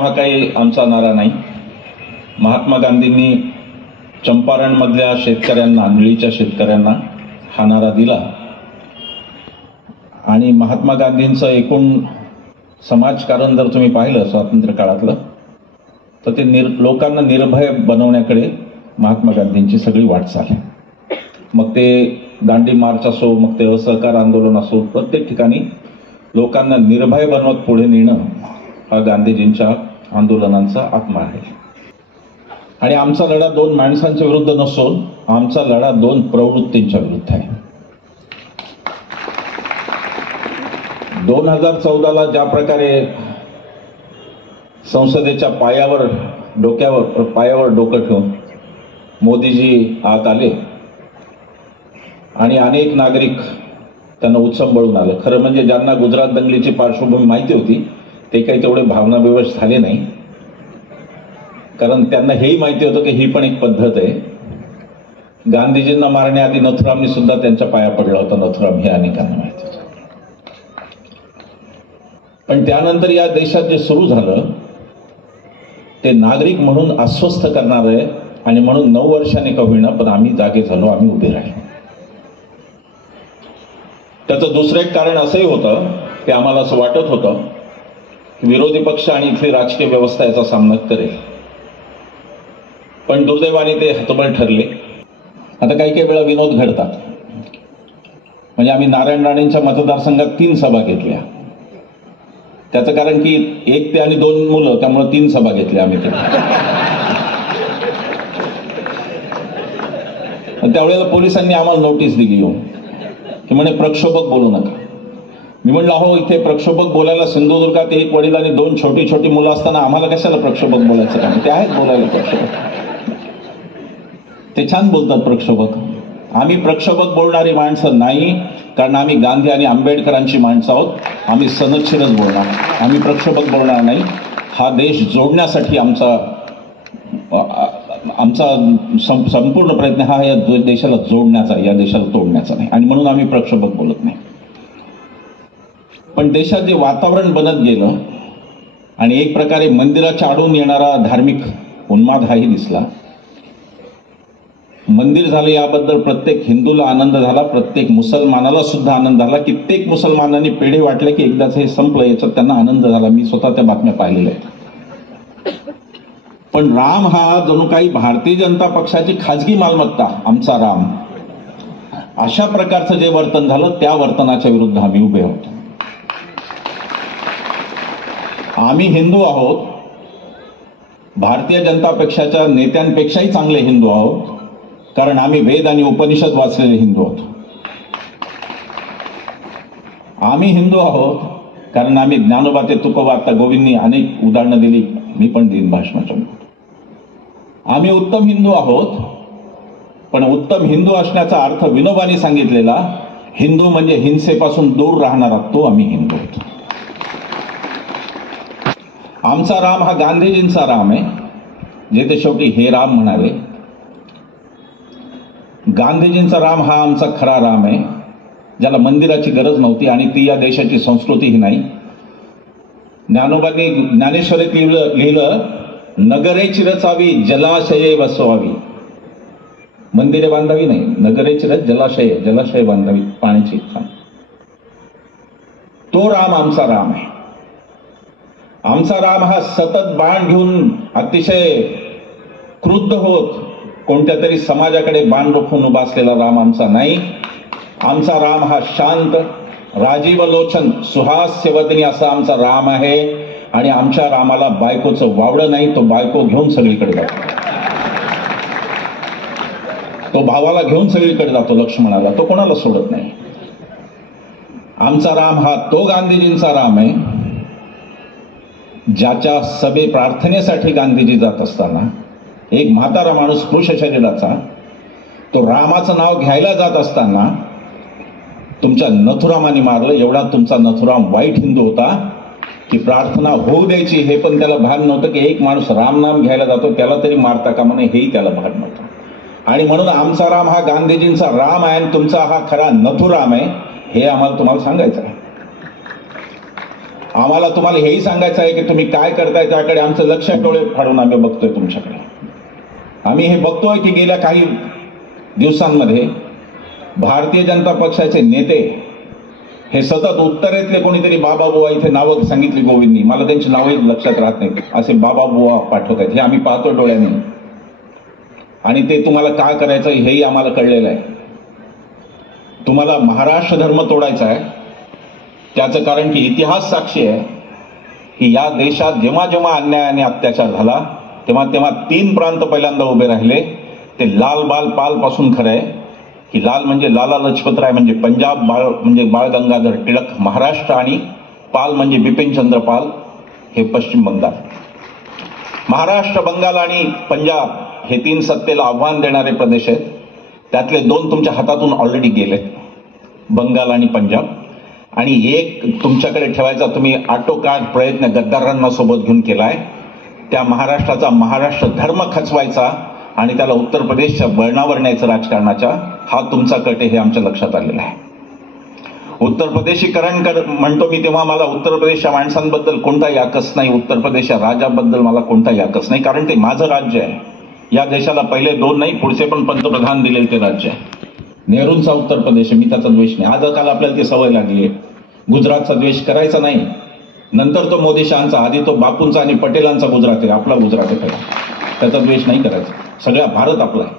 हा काही आमचा नारा नाही. महात्मा गांधींनी चंपारणमधल्या शेतकऱ्यांना, निळीच्या शेतकऱ्यांना हा नारा दिला आणि महात्मा गांधींचं एकूण समाजकारण जर तुम्ही पाहिलं स्वातंत्र्य काळातलं तर ते लोकांना निर्भय बनवण्याकडे महात्मा गांधींची सगळी वाटचाल आहे. मग ते दांडी मार्च असो, मग ते असहकार आंदोलन असो, प्रत्येक ठिकाणी लोकांना निर्भय बनवत पुढे नेणं हा गांधीजींच्या आंदोलनांचा आत्मा आहे. आणि आमचा लढा दोन माणसांच्या विरुद्ध नसून आमचा लढा दोन प्रवृत्तींच्या विरुद्ध आहे. 2014ला ज्या प्रकारे संसदेच्या पायावर डोकं ठेवून मोदीजी आत आले आणि अनेक नागरिक त्यांना उचंबळून आले. खरं म्हणजे ज्यांना गुजरात दंगलीची पार्श्वभूमी माहिती होती ते काही तेवढे भावनाविवश झाले नाही, कारण त्यांना हेही माहिती होतं की ही पण एक पद्धत आहे. गांधीजींना मारण्याआधी नथुरामनी सुद्धा त्यांच्या पाया पडला होता. नथुराम हे अनेकांना माहिती होतं. पण त्यानंतर या देशात जे सुरू झालं ते नागरिक म्हणून अस्वस्थ करणार आहे आणि म्हणून 9 वर्षांनी का होईना पण आम्ही जागे झालो, आम्ही उभे राहिलो. त्याचं दुसरं एक कारण असंही होतं की आम्हाला असं वाटत होतं की विरोधी पक्ष आणि इथली राजकीय व्यवस्था याचा सामना करेल, पण दुर्दैवाने ते हतबल ठरले. आता काही वेळा विनोद घडतात. म्हणजे आम्ही नारायण राणेंच्या मतदारसंघात 3 सभा घेतल्या. त्याचं कारण की 1 ते आणि 2 मुलं, त्यामुळे 3 सभा घेतल्या आम्ही. त्यावेळेला पोलिसांनी आम्हाला नोटीस दिली येऊन की म्हणे प्रक्षोभक बोलू नका. मी म्हणलं अहो इथे प्रक्षोभक बोलायला सिंधुदुर्गात 1 वडील आणि 2 छोटी मुलं असताना आम्हाला कशाला प्रक्षोभक बोलायचं का? ते आहेत बोलायला प्रक्षोभक, ते छान बोलतात प्रक्षोभक. आम्ही प्रक्षोभक बोलणारी माणसं नाही, कारण आम्ही गांधी आणि आंबेडकरांची माणसं आहोत. आम्ही सनदशीरच बोलणार, आम्ही प्रक्षोभक बोलणार नाही. हा देश जोडण्यासाठी आमचा संपूर्ण प्रयत्न हा या देशाला जोडण्याचा, या देशाला तोडण्याचा नाही, आणि म्हणून आम्ही प्रक्षोभक बोलत नाही. पण देशात जे वातावरण बनत गेलं आणि एक प्रकारे मंदिराच्या आडून येणारा धार्मिक उन्माद हाही दिसला. मंदिर झालं याबद्दल प्रत्येक हिंदूला आनंद झाला, प्रत्येक मुसलमानाला सुद्धा आनंद झाला. कित्येक मुसलमानांनी पेढे वाटले की एकदाच हे संपलं, याच्यात त्यांना आनंद झाला. मी स्वतः त्या बातम्या पाहिलेल्या आहेत. पण राम हा जणू काही भारतीय जनता पक्षाची खाजगी मालमत्ता, आमचा राम, अशा प्रकारचं जे वर्तन झालं त्या वर्तनाच्या विरुद्ध आम्ही उभे आहोत. आम्ही हिंदू आहोत, भारतीय जनता पक्षाच्या नेत्यांपेक्षाही चांगले हिंदू आहोत, कारण आम्ही वेद आणि उपनिषद वाचलेले हिंदू आहोत. आम्ही हिंदू आहोत कारण आम्ही ज्ञानोबा ते तुकोबा, आता गोविंदनी अनेक उदाहरणं दिली, मी पण देईन भाषणाच्या. आम्ही उत्तम हिंदू आहोत, पण उत्तम हिंदू असण्याचा अर्थ विनोबांनी सांगितलेला हिंदू म्हणजे हिंसेपासून दूर राहणारा, तो आम्ही हिंदू आहोत. आमचा राम हा गांधीजींचा राम आहे, जे ते शेवटी हे राम म्हणाले. गांधीजींचा राम हा आमचा खरा राम आहे, ज्याला मंदिराची गरज नव्हती आणि ती या देशाची संस्कृतीही नाही. ज्ञानोबांनी ज्ञानेश्वरीत लिहिलं नगरे चिरचावी जलाशये वसवावी. मंदिरे बांधावी नाही, नगरे चिरत जलाशय बांधावी, पाण्याची इच्छा. तो राम आमचा राम आहे. आमचा राम हा सतत बाण घेऊन अतिशय क्रुद्ध होत कोणत्या तरी समाजाकडे बाण रोखून उभा असलेला राम आमचा नाही. आमचा राम हा शांत, राजीव लोचन, सुहास्यवदनी असा आमचा राम आहे. आणि आमच्या रामाला बायकोचं वावडं नाही, तो बायको घेऊन सगळीकडे जातो, तो भावाला घेऊन सगळीकडे जातो, लक्ष्मणाला, तो कोणाला सोडत नाही. आमचा राम हा तो गांधीजींचा राम आहे, ज्याच्या सभे प्रार्थनेसाठी गांधीजी जात असताना एक म्हातारा माणूस पुरुष शरीराचा, तो रामाचं नाव घ्यायला जात असताना तुमच्या नथुरामाने मारलं. एवढा तुमचा नथुराम वाईट हिंदू होता की प्रार्थना होऊ द्यायची हे पण त्याला भान नव्हतं, की एक माणूस राम नाम घ्यायला जातो त्याला तरी मारता का म्हणे, हेही त्याला भान नव्हतं. आणि म्हणून आमचा राम हा गांधीजींचा राम आहे आणि तुमचा हा खरा नथुराम आहे, हे आम्हाला तुम्हाला सांगायचं आहे. आम्हाला तुम्हाला हेही सांगायचं आहे की तुम्ही काय करताय त्याकडे आमचं लक्ष डोळे फाडून आम्ही बघतोय तुमच्याकडे. आम्ही हे बघतोय की गेल्या काही दिवसांमध्ये भारतीय जनता पक्षाचे नेते हे सतत उत्तरेतले कोणीतरी बाबा बुवा, इथे नावं सांगितली गोविंदनी, मला त्यांची नावही लक्षात राहत नाही, असे बाबा बुवा पाठवत आहेत. हे आम्ही पाहतो डोळ्यांनी. आणि ते तुम्हाला काय करायचं हेही आम्हाला कळलेलं आहे. तुम्हाला महाराष्ट्र धर्म तोडायचा आहे. त्याचं कारण की इतिहास साक्षी आहे की या देशात जेव्हा जेव्हा अन्याय आणि अत्याचार झाला तेव्हा तेव्हा 3 प्रांत पहिल्यांदा उभे राहिले. ते लाल बाल पाल पासून खरं आहे की लाल म्हणजे लाला लजपतराय म्हणजे पंजाब, बाळ म्हणजे बाळ गंगाधर टिळक महाराष्ट्र, आणि पाल म्हणजे बिपिनचंद्र पाल हे पश्चिम बंगाल. महाराष्ट्र, बंगाल आणि पंजाब हे 3 सत्तेला आव्हान देणारे प्रदेश आहेत. त्यातले 2 तुमच्या हातातून ऑलरेडी गेलेत, बंगाल आणि पंजाब. आणि एक तुमच्याकडे ठेवायचा तुम्ही आटोकाट प्रयत्न गद्दारांना सोबत घेऊन केलाय. त्या महाराष्ट्राचा महाराष्ट्र धर्म खचवायचा आणि त्याला उत्तर प्रदेशच्या बळणावर न्यायचं राजकारणाच्या, हा तुमचा कट हे आमच्या लक्षात आलेला आहे. उत्तर प्रदेशीकरण म्हणतो मी तेव्हा मला उत्तर प्रदेशच्या माणसांबद्दल कोणताही आकस नाही, उत्तर प्रदेशच्या राज्याबद्दल मला कोणताही आकस नाही, कारण ते माझं राज्य आहे. या देशाला पहिले 2 नाही पुढचे पण पंतप्रधान दिलेले ते राज्य आहे. नेहरूंचा उत्तर प्रदेश, मी त्याचा द्वेष नाही. आज काल आपल्याला ती सवय लागली आहे. गुजरातचा द्वेष करायचा नाही, नंतर तो मोदी शहांचा, आधी तो बापूंचा आणि पटेलांचा गुजरात आहे, आपला गुजरात आहे, त्याचा द्वेष नाही करायचा. सगळा भारत आपला आहे.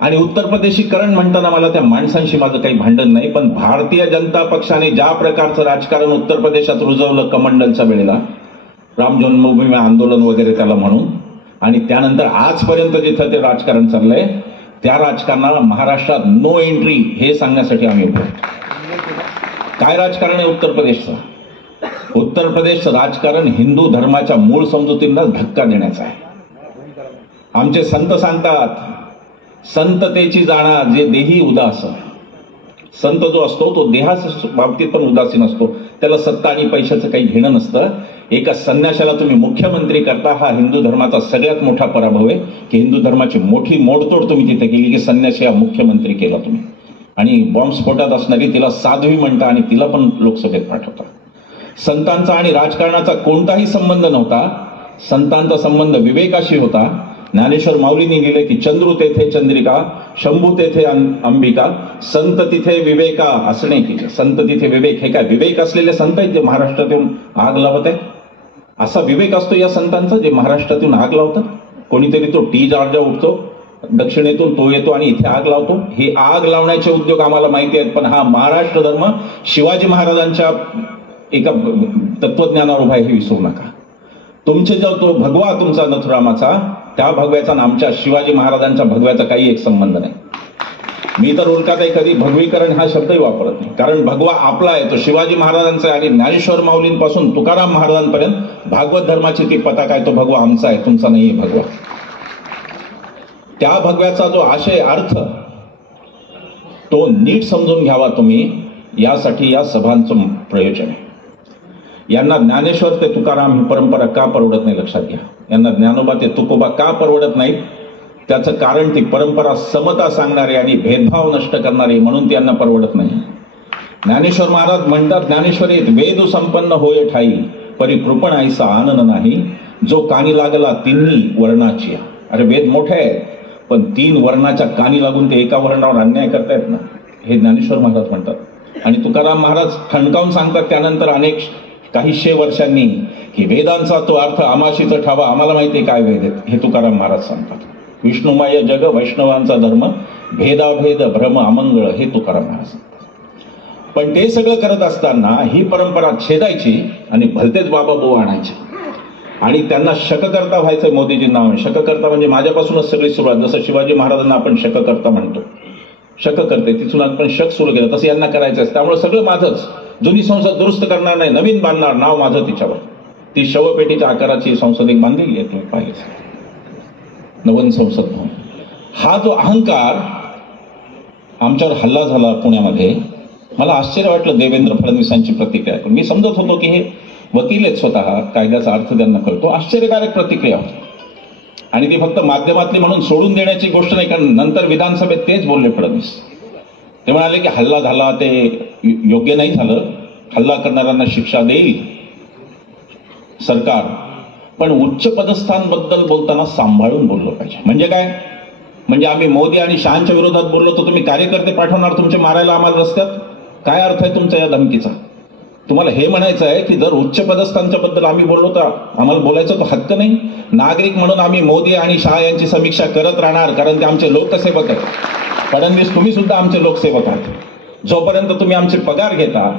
आणि उत्तर प्रदेशीकरण म्हणताना मला त्या माणसांशी माझं काही भांडण नाही, पण भारतीय जनता पक्षाने ज्या प्रकारचं राजकारण उत्तर प्रदेशात रुजवलं कमंडलच्या वेळेला, राम जन्मभूमी आंदोलन वगैरे त्याला म्हणून, आणि त्यानंतर आजपर्यंत जिथं ते राजकारण चाललंय त्या राजकारणाला महाराष्ट्रात नो एंट्री हे सांगण्यासाठी आम्ही उभे. काय राजकारण आहे उत्तर प्रदेशचं? उत्तर प्रदेशचं राजकारण हिंदू धर्माच्या मूळ समजुतींना धक्का देण्याचा आहे. आमचे संत सांगतात, संततेची जाणा जे देही उदास. संत जो असतो तो देहाच्या बाबतीत पण उदासीन असतो, त्याला सत्ता आणि पैशाचं काही घेणं नसतं. एका संन्याशाला तुम्ही मुख्यमंत्री करता, हा हिंदू धर्माचा सगळ्यात मोठा पराभव आहे की हिंदू धर्माची मोठी मोडतोड तुम्ही तिथे केली की संन्याशी हा मुख्यमंत्री केला तुम्ही. आणि बॉम्बस्फोटात असणारी तिला साध्वी म्हणता आणि तिला पण लोकसभेत पाठवता. संतांचा आणि राजकारणाचा कोणताही संबंध नव्हता. संतांचा संबंध विवेकाशी होता. ज्ञानेश्वर माऊलींनी लिहिले की चंद्रू तेथे चंद्रिका, शंभू तेथे अंबिका, संत तिथे विवेका असणे की. संत तिथे विवेक, हे काय विवेक असलेले संत आहेत जे महाराष्ट्रात येऊन आग लावत आहेत? असा विवेक असतो या संतांचा जे महाराष्ट्रातून आग लावतात? कोणीतरी तो टी जॉर्जा उठतो दक्षिणेतून, तो येतो आणि इथे आग लावतो. हे आग लावण्याचे उद्योग आम्हाला माहिती आहेत, पण हा महाराष्ट्र धर्म शिवाजी महाराजांच्या एका तत्वज्ञानावर उभा आहे हे विसरू नका. तुमचे जो तो भगवा तुमचा नथुरामाचा, त्या भगव्याचा आणि आमच्या शिवाजी महाराजांच्या भगव्याचा काही एक संबंध नाही. मी तर उल्काताई कधी भगवीकरण हा शब्दही वापरत नाही, कारण भगवा आपला आहे, तो शिवाजी महाराजांचा आहे. आणि ज्ञानेश्वर माऊलींपासून तुकाराम महाराजांपर्यंत भागवत धर्माची ती पताका आहे, तो भगवा आमचा आहे, तुमचा नाहीये भगवा. त्या भगव्याचा जो आशय अर्थ तो नीट समजून घ्यावा तुम्ही, यासाठी या सभांचं प्रयोजन आहे. यांना ज्ञानेश्वर ते तुकाराम ही परंपरा का परवडत नाही लक्षात घ्या. यांना ज्ञानोबा ते तुकोबा का परवडत नाही? त्याचं कारण ती परंपरा समता सांगणारी आणि भेदभाव नष्ट करणारी, म्हणून त्यांना परवडत नाही. ज्ञानेश्वर महाराज म्हणतात ज्ञानेश्वरीत, वेद संपन्न होय ठाई परी कृपण ऐसा आनंद नाही, जो कानी लागला तिन्ही वर्णाची. अरे वेद मोठे आहेत, पण 3 वर्णाच्या कानी लागून ते एका वर्णावर अन्याय करतायत ना, हे ज्ञानेश्वर महाराज म्हणतात. आणि तुकाराम महाराज ठणकावून सांगतात त्यानंतर अनेक काही 100 वर्षांनी की वेदांचा तो अर्थ आमाशीचा ठावा, आम्हाला माहिती आहे काय वेद आहेत, हे तुकाराम महाराज सांगतात. विष्णुमय जग वैष्णवांचा धर्म, भेदाभेद भ्रम अमंगळ, हे तुकाराम महाराज सांगतात. पण ते सगळं करत असताना ही परंपरा छेदायची आणि भलतेच बाबा बोवा आणायचे आणि त्यांना शककर्ता व्हायचंय मोदीजींना. शककर्ता म्हणजे माझ्यापासूनच सगळी सुरुवात. जसं शिवाजी महाराजांना आपण शककर्ता म्हणतो, शककर्ते, तिथून आपण शक सुरू केलं, तसं यांना करायचं. त्यामुळे सगळं माझंच. जुनी संसद दुरुस्त करणार नाही, नवीन बांधणार, नाव माझं तिच्यावर. ती शवपेटीच्या आकाराची संसद एक बांधलेली आहे, तुम्ही पाहिजे नवीन संसद भवन. हा जो अहंकार आमच्यावर हल्ला झाला पुण्यामध्ये, मला आश्चर्य वाटलं देवेंद्र फडणवीसांची प्रतिक्रिया. मी समजत होतो की हे वकील आहेत, स्वतः कायद्याचा अर्थ त्यांना कळतो. आश्चर्यकारक प्रतिक्रिया होती आणि ती फक्त माध्यमातली म्हणून सोडून देण्याची गोष्ट नाही, कारण नंतर विधानसभेत तेच बोलले फडणवीस. ते म्हणाले की हल्ला झाला ते योग्य नाही झालं, हल्ला करणाऱ्यांना शिक्षा देईल सरकार, पण उच्च पदस्थांबद्दल बोलताना सांभाळून बोललं पाहिजे. म्हणजे काय? म्हणजे आम्ही मोदी आणि शहांच्या विरोधात बोललो तर तुम्ही कार्यकर्ते पाठवणार तुमचे मारायला आम्हाला रस्त्यात? काय अर्थ आहे तुमच्या या धमकीचा? तुम्हाला हे म्हणायचं आहे की जर उच्च पदस्थांच्या बद्दल आम्ही बोललो तर आम्हाला बोलायचा तो हक्क नाही? नागरिक म्हणून आम्ही मोदी आणि शहा यांची समीक्षा करत राहणार, कारण ते आमचे लोकसेवक आहेत. फडणवीस, तुम्ही सुद्धा आमचे लोकसेवक आहात. जोपर्यंत तुम्ही आमचे पगार घेता,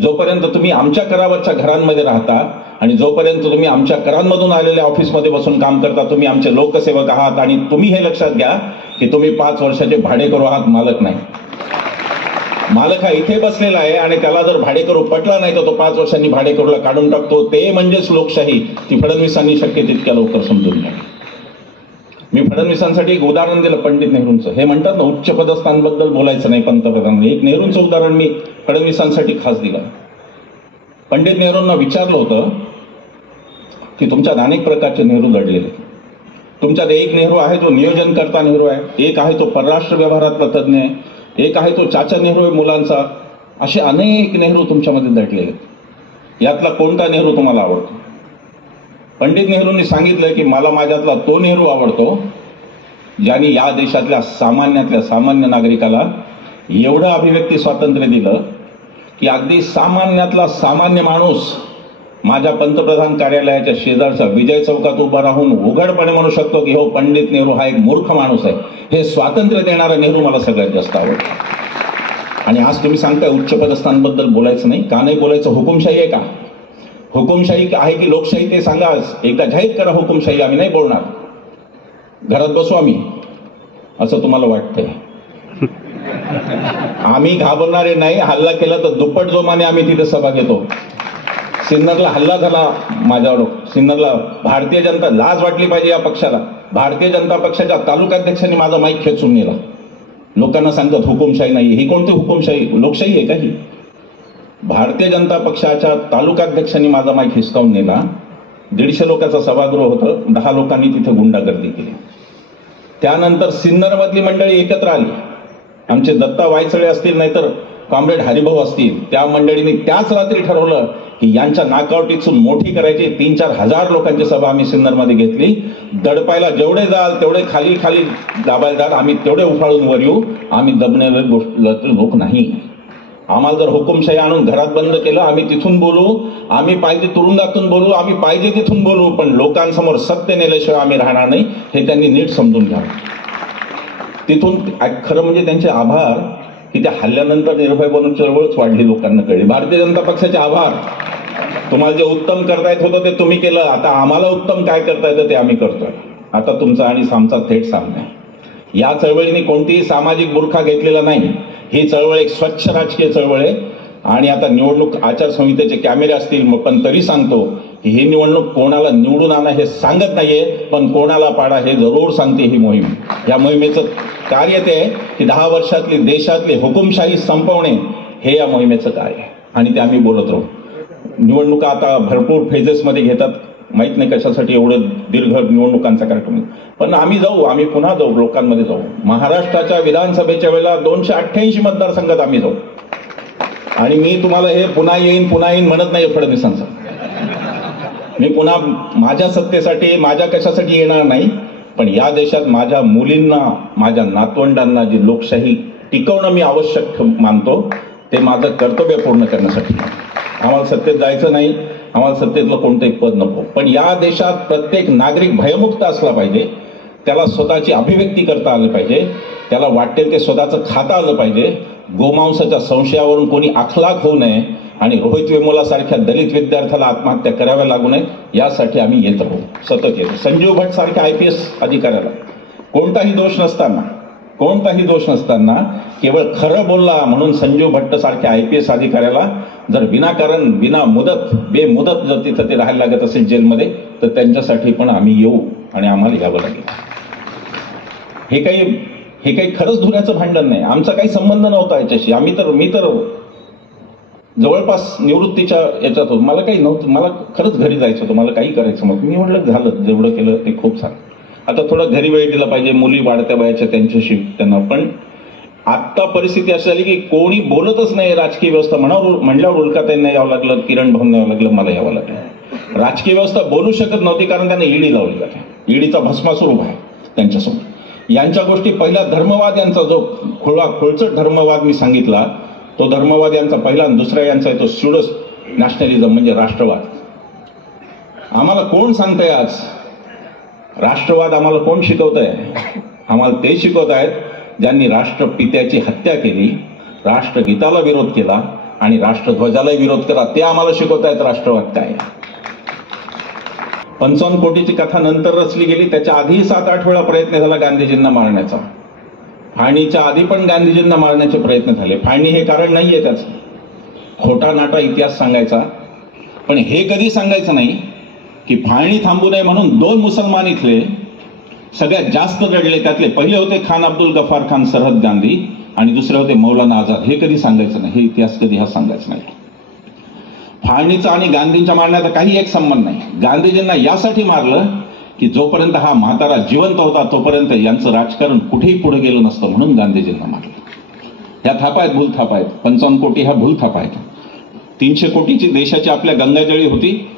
जोपर्यंत तुम्ही आमच्या करावरच्या घरांमध्ये राहता आणि जोपर्यंत तुम्ही आमच्या करांमधून आलेल्या ऑफिसमध्ये बसून काम करता, तुम्ही आमचे लोकसेवक आहात. आणि तुम्ही हे लक्षात घ्या की तुम्ही 5 वर्षाचे भाडेकरू आहात, मालक नाही. मालक हा इथे बसलेला आहे आणि त्याला जर भाडेकरू पटला नाही तर तो 5 वर्षांनी भाडेकरूला काढून टाकतो. ते म्हणजेच लोकशाही. ती फडणवीसांनी शक्य तितक्या लवकर समजून घ्या. मी फडणवीसांसाठी एक उदाहरण दिलं पंडित नेहरूंचं. हे म्हणतात ना उच्च पदस्थांबद्दल बोलायचं नाही पंतप्रधानांनी. एक नेहरूंचं उदाहरण मी फडणवीसांसाठी खास दिलं. पंडित नेहरूंना विचारलं होतं की तुमच्यात अनेक प्रकारचे नेहरू घडलेले. तुमच्यात एक नेहरू आहे जो नियोजनकर्ता नेहरू आहे, एक आहे तो परराष्ट्र व्यवहारातला तज्ज्ञ आहे, एक आहे तो चाचा नेहरू आहे मुलांचा. असे अनेक नेहरू तुमच्यामध्ये दडलेले. यातला कोणता नेहरू तुम्हाला आवडतो? पंडित नेहरूंनी सांगितलं की मला माझ्यातला तो नेहरू आवडतो ज्यांनी या देशातल्या सामान्यातल्या सामान्य नागरिकाला एवढं अभिव्यक्ती स्वातंत्र्य दिलं की अगदी सामान्यातला सामान्य माणूस माझ्या पंतप्रधान कार्यालयाच्या शेजारच्या विजय चौकात उभा राहून उघडपणे म्हणू शकतो की हो, पंडित नेहरू हा एक मूर्ख माणूस आहे. हे स्वातंत्र्य देणारा नेहरू मला सगळ्यात जास्त आवडतो. आणि आज तुम्ही सांगताय उच्च पदस्थांबद्दल बोलायचं नाही. का नाही बोलायचं? हुकुमशाही आहे का? हुकुमशाही आहे की लोकशाही ते सांगा. एकदा जाहीर करा हुकुमशाही. आम्ही नाही बोलणार, घरात बसू आम्ही, असं तुम्हाला वाटतंय? आम्ही घाबरणारे नाही. हल्ला केला तर दुप्पट जोमाने आम्ही तिथे सभा घेतो. सिन्नरला हल्ला झाला माझ्यावर. सिन्नरला भारतीय जनता, लाज वाटली पाहिजे या पक्षाला. भारतीय जनता पक्षाच्या तालुकाध्यक्षांनी माझा माईक खेचून नेला. लोकांना सांगतात हुकुमशाही नाही. ही कोणती हुकुमशाही? लोकशाही आहे का ही? भारतीय जनता पक्षाच्या तालुकाध्यक्षांनी माझा माईक हिसकावून नेला. 150 लोकांचं सभागृह होतं. 10 लोकांनी तिथे गुंडागर्दी केली. त्यानंतर सिन्नरमधली मंडळी एकत्र आली. आमचे दत्ता वायचळे असतील, नाहीतर कॉम्रेड हरिभाऊ असतील, त्या मंडळींनी त्याच रात्री ठरवलं की यांच्या नाकावटीतून मोठी करायची. 3-4 हजार लोकांची सभा आम्ही सिन्नरमध्ये घेतली. दडपायला जेवढे जाल तेवढे खाली खाली दाबायला जाल, आम्ही तेवढे उफाळून वर येऊ. आम्ही दबणारे लोक नाही. आम्हाला जर हुकुमशाही आणून घरात बंद केलं, आम्ही तिथून बोलू, आम्ही पाहिजे तुरुंगातून बोलू, आम्ही पाहिजे तिथून बोलू, पण लोकांसमोर सत्य नेल्याशिवाय आम्ही राहणार नाही. हे त्यांनी नीट समजून घ्यावं. तिथून खरं म्हणजे त्यांचे आभार की त्या हल्ल्यानंतर निर्भय बनून चळवळच वाढली, लोकांना कळली. भारतीय जनता पक्षाचे आभार. तुम्हाला जे उत्तम करता येत होतं ते तुम्ही केलं. आता आम्हाला उत्तम काय करता येतं ते आम्ही करतोय. आता तुमचा आणि आमचा थेट सामना आहे. या चळवळीने कोणतीही सामाजिक बुरखा घेतलेला नाही. ही चळवळ एक स्वच्छ राजकीय चळवळ आहे. आणि आता निवडणूक आचारसंहितेचे कॅमेरे असतील, पण तरी सांगतो की ही निवडणूक कोणाला निवडून आणा हे सांगत नाहीये, पण कोणाला पाडा हे जरूर सांगते ही मोहीम. या मोहिमेचं कार्य ते आहे की 10 वर्षातली देशातली हुकुमशाही संपवणे हे या मोहिमेचं कार्य आहे. आणि ते आम्ही बोलत राहू. निवडणुका आता भरपूर फेजेसमध्ये घेतात. माहित नाही कशासाठी एवढं दीर्घ निवडणुकांचा कार्यक्रम, पण आम्ही जाऊ. आम्ही पुन्हा जाऊ, लोकांमध्ये जाऊ. महाराष्ट्राच्या विधानसभेच्या वेळेला 288 मतदारसंघात आम्ही जाऊ. आणि मी तुम्हाला हे पुन्हा येईन म्हणत नाही फडणवीसांचं. मी पुन्हा माझ्या सत्तेसाठी, माझ्या कशासाठी येणार नाही, पण या देशात माझ्या मुलींना, माझ्या नातवंडांना जी लोकशाही टिकवणं मी आवश्यक मानतो, ते माझं कर्तव्य पूर्ण करण्यासाठी. आम्हाला सत्तेत जायचं नाही, आम्हाला सत्तेतलं कोणतंही पद नको, पण या देशात प्रत्येक नागरिक भयमुक्त असला पाहिजे. त्याला स्वतःची अभिव्यक्ती करता आली पाहिजे. त्याला वाटेल ते स्वतःचं खाता आलं पाहिजे. गोमांसाच्या संशयावरून कोणी अखलाक होऊ नये आणि रोहित वेमुलासारख्या दलित विद्यार्थ्याला आत्महत्या कराव्या लागू नये, यासाठी आम्ही येत राहू, सतत येतो. संजीव भट्ट सारख्या IPS अधिकाऱ्याला कोणताही दोष नसताना केवळ खरं बोलला म्हणून संजीव भट्ट सारख्या IPS अधिकाऱ्याला जर विनाकारण, बेमुदत जर तिथं ते राहायला लागत असेल जेलमध्ये, तर त्यांच्यासाठी पण आम्ही येऊ आणि आम्हाला यावं लागेल. हे काही खरंच धुण्याचं भांडण नाही. आमचा काही संबंध नव्हता याच्याशी. मी तर जवळपास निवृत्तीच्या याच्यात होतो. मला काही नव्हतं. मला खरंच घरी जायचं होतं. मला काही करायचं मग मी म्हटलं झालं, जेवढं केलं ते खूप छान. आता थोडं घरी वेळ दिला पाहिजे. मुली वाढत्या वयाच्या त्यांच्याशी त्यांना. पण आत्ता परिस्थिती अशी झाली की कोणी बोलतच नाही राजकीय व्यवस्था. म्हणल्यावर उल्काताईंना यावं लागलं, किरण भाऊंना यावं लागलं, मला यावं लागलं. राजकीय व्यवस्था बोलू शकत नव्हती कारण त्यांना ईडी लावली जाते. ईडीचा भस्मासूर उभा आहे त्यांच्यासमोर. यांच्या गोष्टी पहिला धर्मवाद यांचा जो खोळचट धर्मवाद मी सांगितला, तो धर्मवाद यांचा पहिला. आणि दुसरा यांचा आहे तो स्युडो नॅशनलिझम म्हणजे राष्ट्रवाद. आम्हाला कोण सांगतंय आज राष्ट्रवाद? आम्हाला कोण शिकवतंय? आम्हाला ते शिकवत आहेत ज्यांनी राष्ट्रपित्याची हत्या केली, राष्ट्रगीताला विरोध केला आणि राष्ट्रध्वजालाही विरोध करा. ते आम्हाला शिकवत आहेत राष्ट्रवाद काय. 55 कोटीची कथा नंतर रचली गेली. त्याच्या आधी 7-8 वेळा प्रयत्न झाला गांधीजींना मारण्याचा. फाळणीच्या आधी पण गांधीजींना मारण्याचे प्रयत्न झाले. फाळणी हे कारण नाहीये त्याचं, खोटा नाटा इतिहास सांगायचा. पण हे कधी सांगायचं नाही की फाळणी थांबू नये म्हणून 2 मुसलमान इथले सगळ्यात जास्त लढले. त्यातले पहिले होते खान अब्दुल गफार खान सरहद गांधी आणि दुसरे होते मौलाना आझाद. हे कधी सांगायचं नाही, हे इतिहास कधी हा सांगायचं नाही. फाळणीचा आणि गांधींच्या मारण्याचा काही एक संबंध नाही. गांधीजींना यासाठी मारलं की जोपर्यंत हा म्हातारा जिवंत होता तोपर्यंत यांचं राजकारण कुठेही पुढे गेलं नसतं, म्हणून गांधीजींना मारलं. ह्या थापा आहेत, भूल थापा आहेत. 55 कोटी ह्या भूल थापा आहेत. 300 कोटीची देशाची आपल्या गंगाजळी होती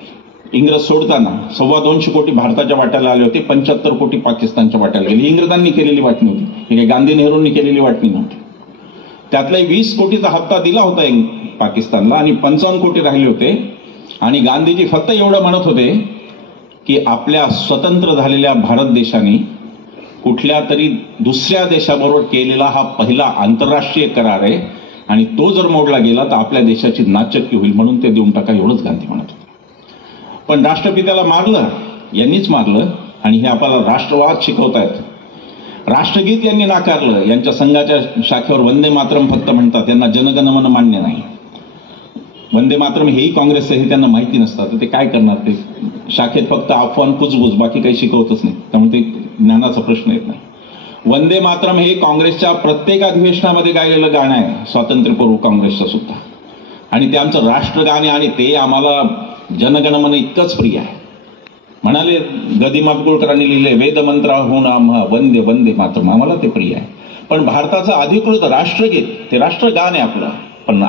इंग्रज सोडताना. 225 कोटी भारताच्या वाट्याला आले होते, 75 कोटी पाकिस्तानच्या वाट्याला गेले. इंग्रजांनी केलेली वाटणी होती, ही काही गांधी नेहरूंनी केलेली वाटणी नव्हती. त्यातला 20 कोटीचा हप्ता दिला होता पाकिस्तानला आणि 55 कोटी राहिले होते. आणि गांधीजी फक्त एवढं म्हणत होते की आपल्या स्वतंत्र झालेल्या भारत देशाने कुठल्या तरी दुसऱ्या देशाबरोबर केलेला हा पहिला आंतरराष्ट्रीय करार आहे आणि तो जर मोडला गेला तर आपल्या देशाची नाचक्की होईल, म्हणून ते देऊन टाका, एवढंच गांधी म्हणत होते. पण राष्ट्रपित्याला मारलं, यांनीच मारलं. आणि हे आपल्याला राष्ट्रवाद शिकवतायत. राष्ट्रगीत यांनी नाकारलं. यांच्या संघाच्या शाखेवर वंदे मातरम फक्त म्हणतात, त्यांना जनगणमन मान्य नाही. वंदे मातरम हेही काँग्रेसचं हे त्यांना माहिती नसतं, तर ते काय करणार? ते शाखेत फक्त अफवान कुजबुज, बाकी काही शिकवतच नाही. त्यामुळे ते ज्ञानाचा प्रश्न येत नाही. वंदे मातरम हे काँग्रेसच्या प्रत्येक अधिवेशनामध्ये गायलेलं गाणं आहे, स्वातंत्र्यपूर्व काँग्रेसचं सुद्धा. आणि ते आमचं राष्ट्रगान आहे आणि ते आम्हाला जनगणमन इतकंच प्रिय आहे. म्हणाले गदी माडगुळकरांनी लिहिले, वेदमंत्राहून आम्हा वंदे वंदे मातरम, आम्हाला ते प्रिय आहे. पण भारताचं अधिकृत राष्ट्रगीत ते राष्ट्रगान आहे आपलं, पण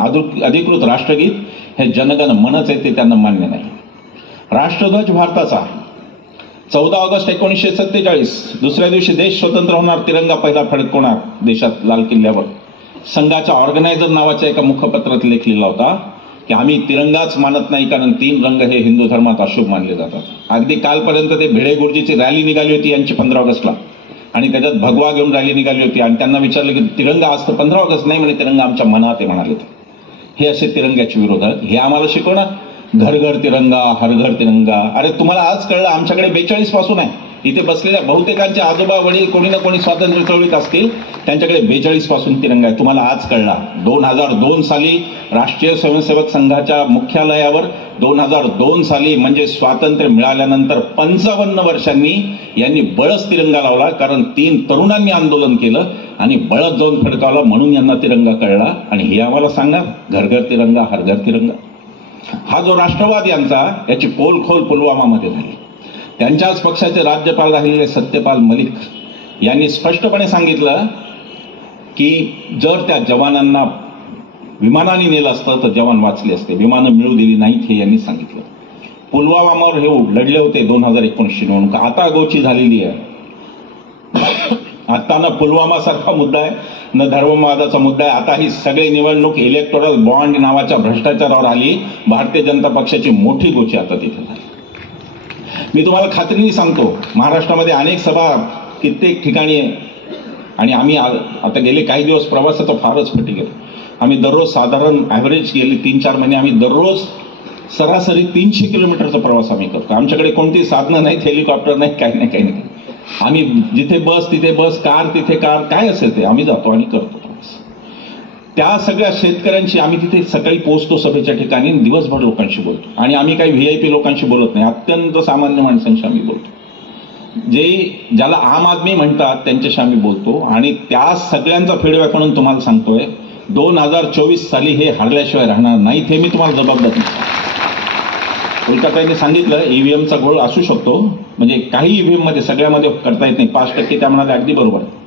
अधिकृत राष्ट्रगीत हे जनगण मनच आहे, ते त्यांना मान्य नाही. राष्ट्रध्वज भारताचा 14 ऑगस्ट 1947, दुसऱ्या दिवशी देश स्वतंत्र होणार, तिरंगा पहिला फडकवणार देशात लाल किल्ल्यावर. संघाच्या ऑर्गनायझर नावाच्या एका मुखपत्रात लेख लिहिला होता की आम्ही तिरंगाच मानत नाही कारण 3 रंग हे हिंदू धर्मात अशुभ मानले जातात. अगदी कालपर्यंत ते भिडे गुरुजीची रॅली निघाली होती यांची 15 ऑगस्टला आणि त्याच्यात भगवा घेऊन रॅली निघाली होती आणि त्यांना विचारलं की तिरंगा आज तर 15 ऑगस्ट नाही म्हणे, तिरंगा आमच्या मनात आहे म्हणाले. हे असे तिरंग्याचे विरोध आहेत. हे आम्हाला शिकवणार, घर घर तिरंगा, हर घर तिरंगा. अरे तुम्हाला आज कळलं, आमच्याकडे 42 पासून आहे. इथे बसलेल्या बहुतेकांचे आजोबा वडील कोणी ना कोणी स्वातंत्र्य चळवळीत असतील, त्यांच्याकडे 42 पासून तिरंगा आहे. तुम्हाला आज कळला. 2002 साली राष्ट्रीय स्वयंसेवक संघाच्या मुख्यालयावर 2002 साली म्हणजे स्वातंत्र्य मिळाल्यानंतर 55 वर्षांनी यांनी बळच तिरंगा लावला, कारण 3 तरुणांनी आंदोलन केलं आणि बळच जाऊन फडकावला, म्हणून यांना तिरंगा कळला. आणि हे आम्हाला सांगणार, घर घर तिरंगा, हर घर तिरंगा. हा जो राष्ट्रवाद यांचा, याची पोलखोल पुलवामामध्ये झाली. त्यांच्याच पक्षाचे राज्यपाल राहिलेले सत्यपाल मलिक यांनी स्पष्टपणे सांगितलं की जर त्या जवानांना विमानाने नेलं असतं तर जवान वाचले असते, विमानं मिळू दिली नाहीत, हे यांनी सांगितलं. पुलवामावर हे लढले होते 2019ची निवडणूक, आता गोची झालेली आहे. आता ना पुलवामा सारखा मुद्दा आहे, न धर्मवादाचा मुद्दा आहे. आता ही सगळी निवडणूक इलेक्टोरल बॉन्ड नावाच्या भ्रष्टाचारावर आली. भारतीय जनता पक्षाची मोठी गोची आता तिथे झाली. मी तुम्हाला खात्रीने सांगतो, महाराष्ट्रामध्ये अनेक सभा कित्येक ठिकाणी आहे आणि आम्ही आता गेले काही दिवस प्रवासाचा फारच फटीक आहे. आम्ही दररोज साधारण ॲव्हरेज गेले 3-4 महिने आम्ही दररोज सरासरी 300 किलोमीटरचा प्रवास आम्ही करतो. आमच्याकडे कोणतीही साधनं नाहीत, हेलिकॉप्टर नाही, काही नाही, काही नाही. आम्ही जिथे बस तिथे बस, कार तिथे कार, काय असेल ते आम्ही जातो आणि करतो. त्या सगळ्या शेतकऱ्यांशी आम्ही तिथे सकाळी पोहोचतो सभेच्या ठिकाणी, दिवसभर लोकांशी बोलतो. आणि आम्ही काही VIP लोकांशी बोलत नाही, अत्यंत सामान्य माणसांशी आम्ही बोलतो. ज्याला आम आदमी म्हणतात त्यांच्याशी आम्ही बोलतो. आणि त्या सगळ्यांचा फीडबॅक म्हणून तुम्हाला सांगतोय, 2024 साली हे हरल्याशिवाय राहणार नाही, हे मी तुम्हाला जबाबदारी. कोलकाताने सांगितलं EVMचा घोळ असू शकतो, म्हणजे काही EVM मध्ये, सगळ्यामध्ये करता येत नाही. 5% त्या म्हणाले, अगदी बरोबर आहे.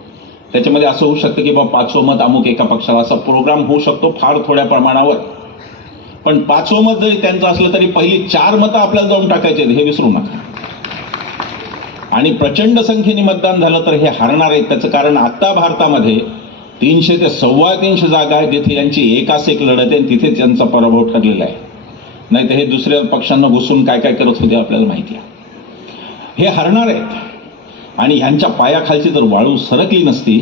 त्याच्यामध्ये असं होऊ शकतं की बाबा 5वं मत अमुक एका पक्षाला, असा प्रोग्राम होऊ शकतो फार थोड्या प्रमाणावर. पण 5वं मत जरी त्यांचं असलं तरी पहिली 4 मतं आपल्याला जाऊन टाकायचे हे विसरू नका. आणि प्रचंड संख्येने मतदान झालं तर हे हारणार आहेत. त्याचं कारण आता भारतामध्ये 300 ते 325 जागा आहेत जिथे यांची एकास एक लढत आहे, तिथेच यांचा पराभव ठरलेला आहे. नाही तर हे दुसऱ्या पक्षांना घुसून काय काय करत होते आपल्याला माहिती आहे. हे हारणार आहेत. आणि ह्यांच्या पायाखालची जर वाळू सरकली नसती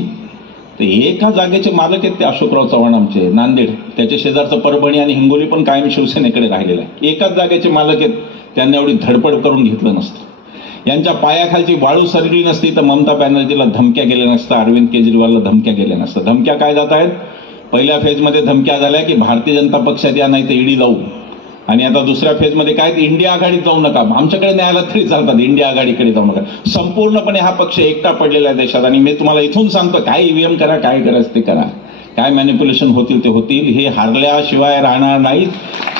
तर एका जागेचे मालक आहेत ते अशोकराव चव्हाण आमचे नांदेड, त्याच्या शेजारचं परभणी आणि हिंगोली पण कायम शिवसेनेकडे राहिलेलं आहे. एकाच जागेचे मालक आहेत, त्यांना एवढी धडपड करून घेतलं नसतं. यांच्या पायाखालची वाळू सरकली नसती तर ममता बॅनर्जीला धमक्या गेल्या नसत्या, अरविंद केजरीवालला धमक्या गेल्या नसत्या. धमक्या काय जात आहेत? पहिल्या फेजमध्ये धमक्या झाल्या की भारतीय जनता पक्षात या, नाही तर ईडी लावू. आणि आता दुसऱ्या फेजमध्ये काय, इंडिया आघाडीत जाऊ नका, आमच्याकडे न्यायाला तरी चालतात, इंडिया आघाडीकडे जाऊ नका. संपूर्णपणे हा पक्ष एकटा पडलेला आहे देशात. आणि मी तुम्हाला इथून सांगतो, काय ईव्हीएम करा, काय करायचं ते करा, काय मॅनिप्युलेशन होतील ते होतील, हे हारल्याशिवाय राहणार नाहीत.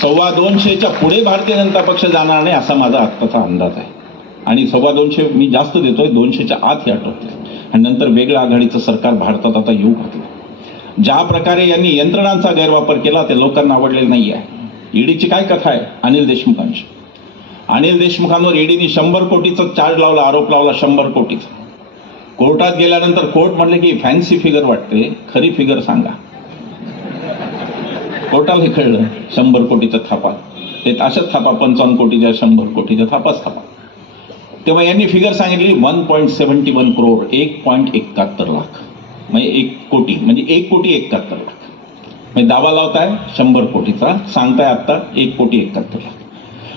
225च्या पुढे भारतीय जनता पक्ष जाणार नाही असा माझा आत्ताचा अंदाज आहे. आणि 225 मी जास्त देतोय, 200च्या आत हे आठवते. आणि नंतर वेगळं आघाडीचं सरकार भारतात आता येऊ घातलं. ज्या प्रकारे यांनी यंत्रणांचा गैरवापर केला ते लोकांना आवडलेलं नाही आहे. ईडीची काय कथा आहे? अनिल देशमुखांची. अनिल देशमुखांवर ईडीने 100 कोटीचा चार्ज लावला, आरोप लावला 100 कोटीचा. कोर्टात गेल्यानंतर कोर्ट म्हणले की फॅन्सी फिगर वाटते, खरी फिगर सांगा. कोर्टाला हे कळलं 100 कोटीचा थापा, ते अशाच थापा 55 कोटीच्या 100 कोटीच्या थापाच थापा. तेव्हा यांनी फिगर सांगितली 1.71 करोड, 1.71 लाख, म्हणजे 1 कोटी, म्हणजे 1.71 लाख. म्हणजे दावा लावताय 100 कोटीचा, सांगताय आता 1.71 लाख.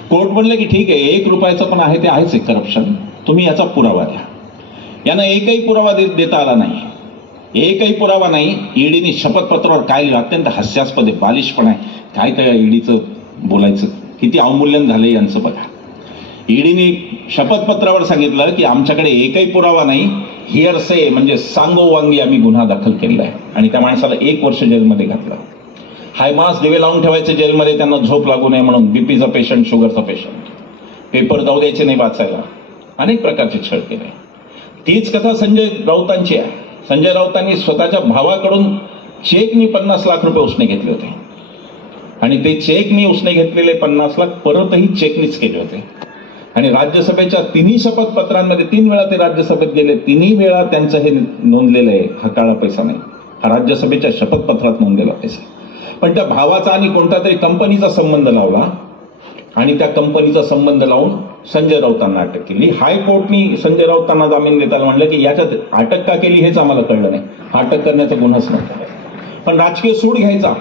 कोर्ट म्हणलं की ठीक आहे, 1 रुपयाचं पण आहे ते आहेच एक करप्शन, तुम्ही याचा पुरावा द्या. यांना एकही पुरावा देता आला नाही, एकही पुरावा नाही. ईडीने शपथपत्रावर काय लिहिलं, अत्यंत हास्यास्पद आहे, बालिशपण आहे. काय त्या ईडीचं बोलायचं, किती अवमूल्यन झालंय यांचं बघा. ईडीने शपथपत्रावर सांगितलं की आमच्याकडे एकही पुरावा नाही, हिअरसे म्हणजे सांगोवांगी आम्ही गुन्हा दाखल केलेला आहे. आणि त्या माणसाला 1 वर्ष जेलमध्ये घातलं. हायमास दिवे लावून ठेवायचे जेलमध्ये, त्यांना झोप लागू नये म्हणून. बीपीचा पेशंट, शुगरचा पेशंट, पेपर जाऊ द्यायचे नाही वाचायला. अनेक प्रकारचे छळ केले. तीच कथा संजय राऊतांची आहे. संजय राऊतांनी स्वतःच्या भावाकडून चेकनी 50 लाख रुपये उसने घेतले होते. आणि ते चेकनी उसने घेतलेले 50 लाख परतही चेकनीच केले होते. आणि राज्यसभेच्या 3 शपथपत्रांमध्ये 3 वेळा ते राज्यसभेत गेले, 3 वेळा त्यांचं हे नोंदलेलं आहे. हा काळा पैसा नाही, हा राज्यसभेच्या शपथपत्रात नोंदलेला पैसा. पण त्या भावाचा आणि कोणत्या तरी कंपनीचा संबंध लावला आणि त्या कंपनीचा संबंध लावून संजय राऊतांना अटक केली. हायकोर्टनी संजय राऊतांना जामीन देताना म्हणलं की याच्यात अटक का केली हेच आम्हाला कळलं नाही, हा अटक करण्याचा गुन्हाच नव्हता. पण राजकीय सूड घ्यायचा,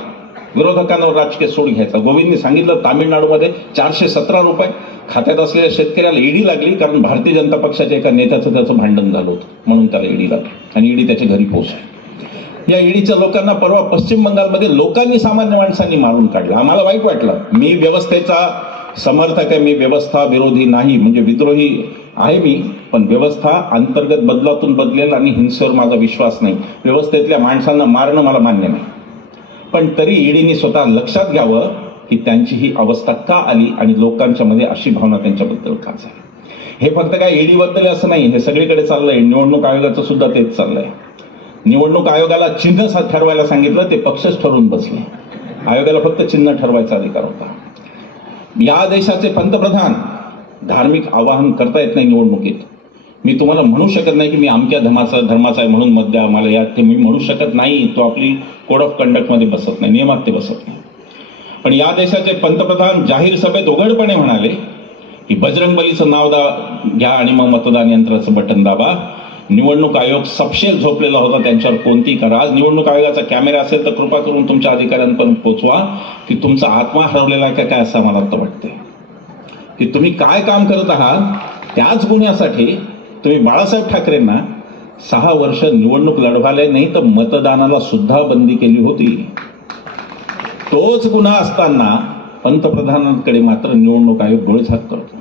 विरोधकांवर राजकीय सूड घ्यायचा. गोविंदने सांगितलं तामिळनाडूमध्ये 417 रुपये खात्यात असलेल्या शेतकऱ्याला ईडी लागली, कारण भारतीय जनता पक्षाच्या एका नेत्याचं त्याचं भांडण झालं होतं म्हणून त्याला ईडी लागली. आणि ईडी त्याच्या घरी पोहोचली. या ईडीच्या लोकांना परवा पश्चिम बंगालमध्ये लोकांनी, सामान्य माणसांनी मारून काढलं. आम्हाला वाईट वाटलं. मी व्यवस्थेचा समर्थक आहे, मी व्यवस्था विरोधी नाही, म्हणजे विद्रोही आहे मी. पण व्यवस्था अंतर्गत बदलातून बदलेल आणि हिंसेवर माझा विश्वास नाही. व्यवस्थेतल्या माणसांना मारणं मला मान्य नाही. पण तरी ईडीने स्वतः लक्षात घ्यावं की त्यांची ही अवस्था का आली आणि लोकांच्या मध्ये अशी भावना त्यांच्याबद्दल का झाली. हे फक्त काय ईडी बद्दल असं नाही, हे सगळीकडे चाललंय. निवडणूक आयोगाचं सुद्धा तेच चाललंय. निवडणूक आयोगाला चिन्ह ठरवायला सांगितलं, ते पक्षच ठरवून बसले. आयोगाला फक्त चिन्ह ठरवायचा अधिकार होता. या देशाचे पंतप्रधान धार्मिक आवाहन करता येत नाही निवडणुकीत. मी तुम्हाला म्हणू शकत नाही की मी अमक्या धर्माचा आहे म्हणून मत द्या मला, या ते मी म्हणू शकत नाही. तो आपली कोड ऑफ कंडक्ट मध्ये बसत नाही, नियमात ते बसत नाही. पण या देशाचे पंतप्रधान जाहीर सभेत उघडपणे म्हणाले की बजरंगबलीचं नाव घ्या आणि मग मतदान यंत्राचं बटन दाबा. निवडणूक आयोग सपशेल झोपलेला होता, त्यांच्यावर कोणती करा. आज निवडणूक आयोगाचा कॅमेरा असेल तर कृपा करून तुमच्या अधिकाऱ्यांपर्यंत पोहोचवा की तुमचा आत्मा हरवलेला आहे का काय, असं मला आता वाटतंय. की तुम्ही काय काम करत आहात त्याच गुन्ह्यासाठी तुम्ही बाळासाहेब ठाकरेंना 6 वर्ष निवडणूक लढवायला नाही तर मतदानाला सुद्धा बंदी केली होती. तोच गुन्हा असताना पंतप्रधानांकडे मात्र निवडणूक आयोग डोळेझाक करतो.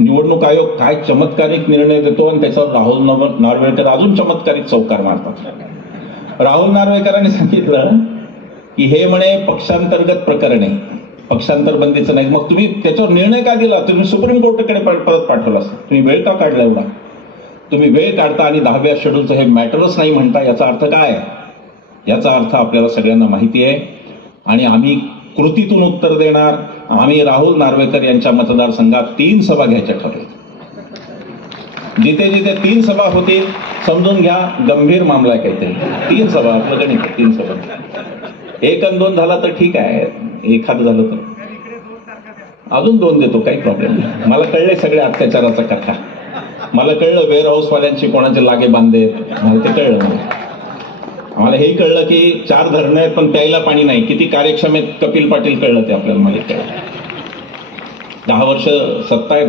निवडणूक आयोग काय चमत्कारिक निर्णय देतो आणि त्याच्यावर राहुल नार्वेकर अजून चमत्कारिक चौकार मारतात. राहुल नार्वेकरांनी सांगितलं की हे म्हणे पक्षांतर्गत प्रकरण आहे, पक्षांतर बंदीचं नाही. मग तुम्ही त्याच्यावर निर्णय का दिला? तुम्ही सुप्रीम कोर्टाकडे परत पाठवला, तुम्ही वेळ का काढला एवढा? तुम्ही वेळ काढता आणि 10व्या शेड्यूलचं हे मॅटरच नाही म्हणता. याचा अर्थ काय? याचा अर्थ आपल्याला सगळ्यांना माहिती आहे आणि आम्ही कृतीतून उत्तर देणार. आम्ही राहुल नार्वेकर यांच्या मतदारसंघात 3 सभा घ्यायच्या ठरवल्या. जिथे जिथे 3 सभा होतील समजून घ्या गंभीर मामला आहे काहीतरी. 3 सभा आपलं गणित 3 सभा. 1 आणि 2 झाला तर ठीक आहे, एखादं झालं तर अजून 2 देतो, काही प्रॉब्लेम नाही. मला कळलंय सगळ्या अत्याचाराचा कथा. मला कळलं वेअर हाऊसवाल्यांची कोणाचे लागे बांधे, मला ते कळलं. आम्हाला हेही कळलं की 4 धरणं आहेत पण प्यायला पाणी नाही. किती कार्यक्षम आहेत कपिल पाटील कळलं ते आपल्याला. मला कळलं 10 वर्ष सत्ता आहे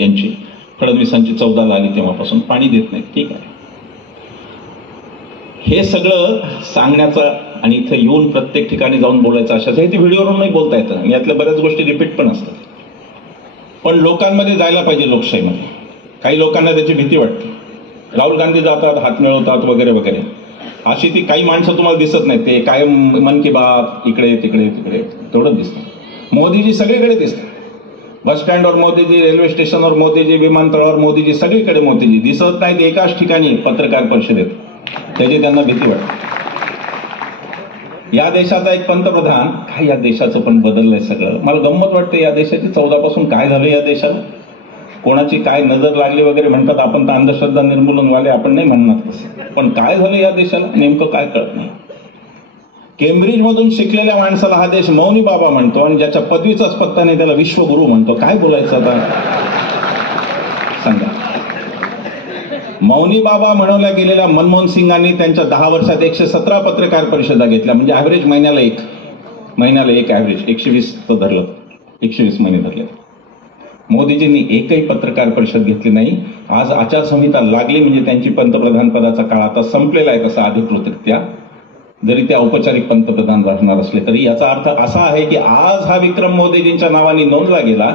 यांची, फडणवीसांची 14 आली तेव्हापासून पाणी देत नाही. ठीक आहे, हे सगळं सांगण्याचं आणि इथं येऊन प्रत्येक ठिकाणी जाऊन बोलायचं अशाच हे ते व्हिडिओवरून नाही बोलता येतं. यातल्या बऱ्याच गोष्टी रिपीट पण असतात. पण लोकांमध्ये जायला पाहिजे लोकशाहीमध्ये. काही लोकांना त्याची भीती वाटते. राहुल गांधी जातात, हात मिळवतात वगैरे वगैरे. अशी ती काही माणसं तुम्हाला दिसत नाहीत. ते कायम मन की बात इकडे तिकडे तिकडे तेवढंच दिसतं. मोदीजी सगळीकडे दिसतात. बस स्टँडवर मोदीजी, रेल्वे स्टेशनवर मोदीजी, विमानतळावर मोदीजी, सगळीकडे मोदीजी दिसत नाहीत. एकाच ठिकाणी पत्रकार परिषदेत. त्याची त्यांना भीती वाटते. या देशाचा एक पंतप्रधान, काय या देशाचं पण बदललंय सगळं. मला गंमत वाटते या देशाची. 14 पासून काय झालं या देशाला, कोणाची काय नजर लागली वगैरे म्हणतात. आपण तर अंधश्रद्धा निर्मूलनवाले, आपण नाही म्हणणार तसं. पण काय झालं या देशाला नेमकं काय कळत नाही. केम्ब्रिज मधून शिकलेल्या माणसाला हा देश मौनी बाबा म्हणतो आणि ज्याच्या पदवीचाच पत्ता नाही त्याला विश्वगुरु म्हणतो. काय बोलायचं आता सांगा. मौनी बाबा म्हणवल्या गेलेल्या मनमोहन सिंगांनी त्यांच्या 10 वर्षात 117 पत्रकार परिषदा घेतल्या. म्हणजे ऍव्हरेज महिन्याला एक ऍव्हरेज 120 तर धरलं, 120 महिने धरले. मोदीजींनी एकही पत्रकार परिषद घेतली नाही. आज आचारसंहिता लागली म्हणजे त्यांची पंतप्रधान पदाचा काळ आता संपलेला आहे तसा अधिकृतरित्या, जरी ते औपचारिक पंतप्रधान राहणार असले तरी. याचा अर्थ असा आहे की आज हा विक्रम मोदीजींच्या नावाने नोंदला गेला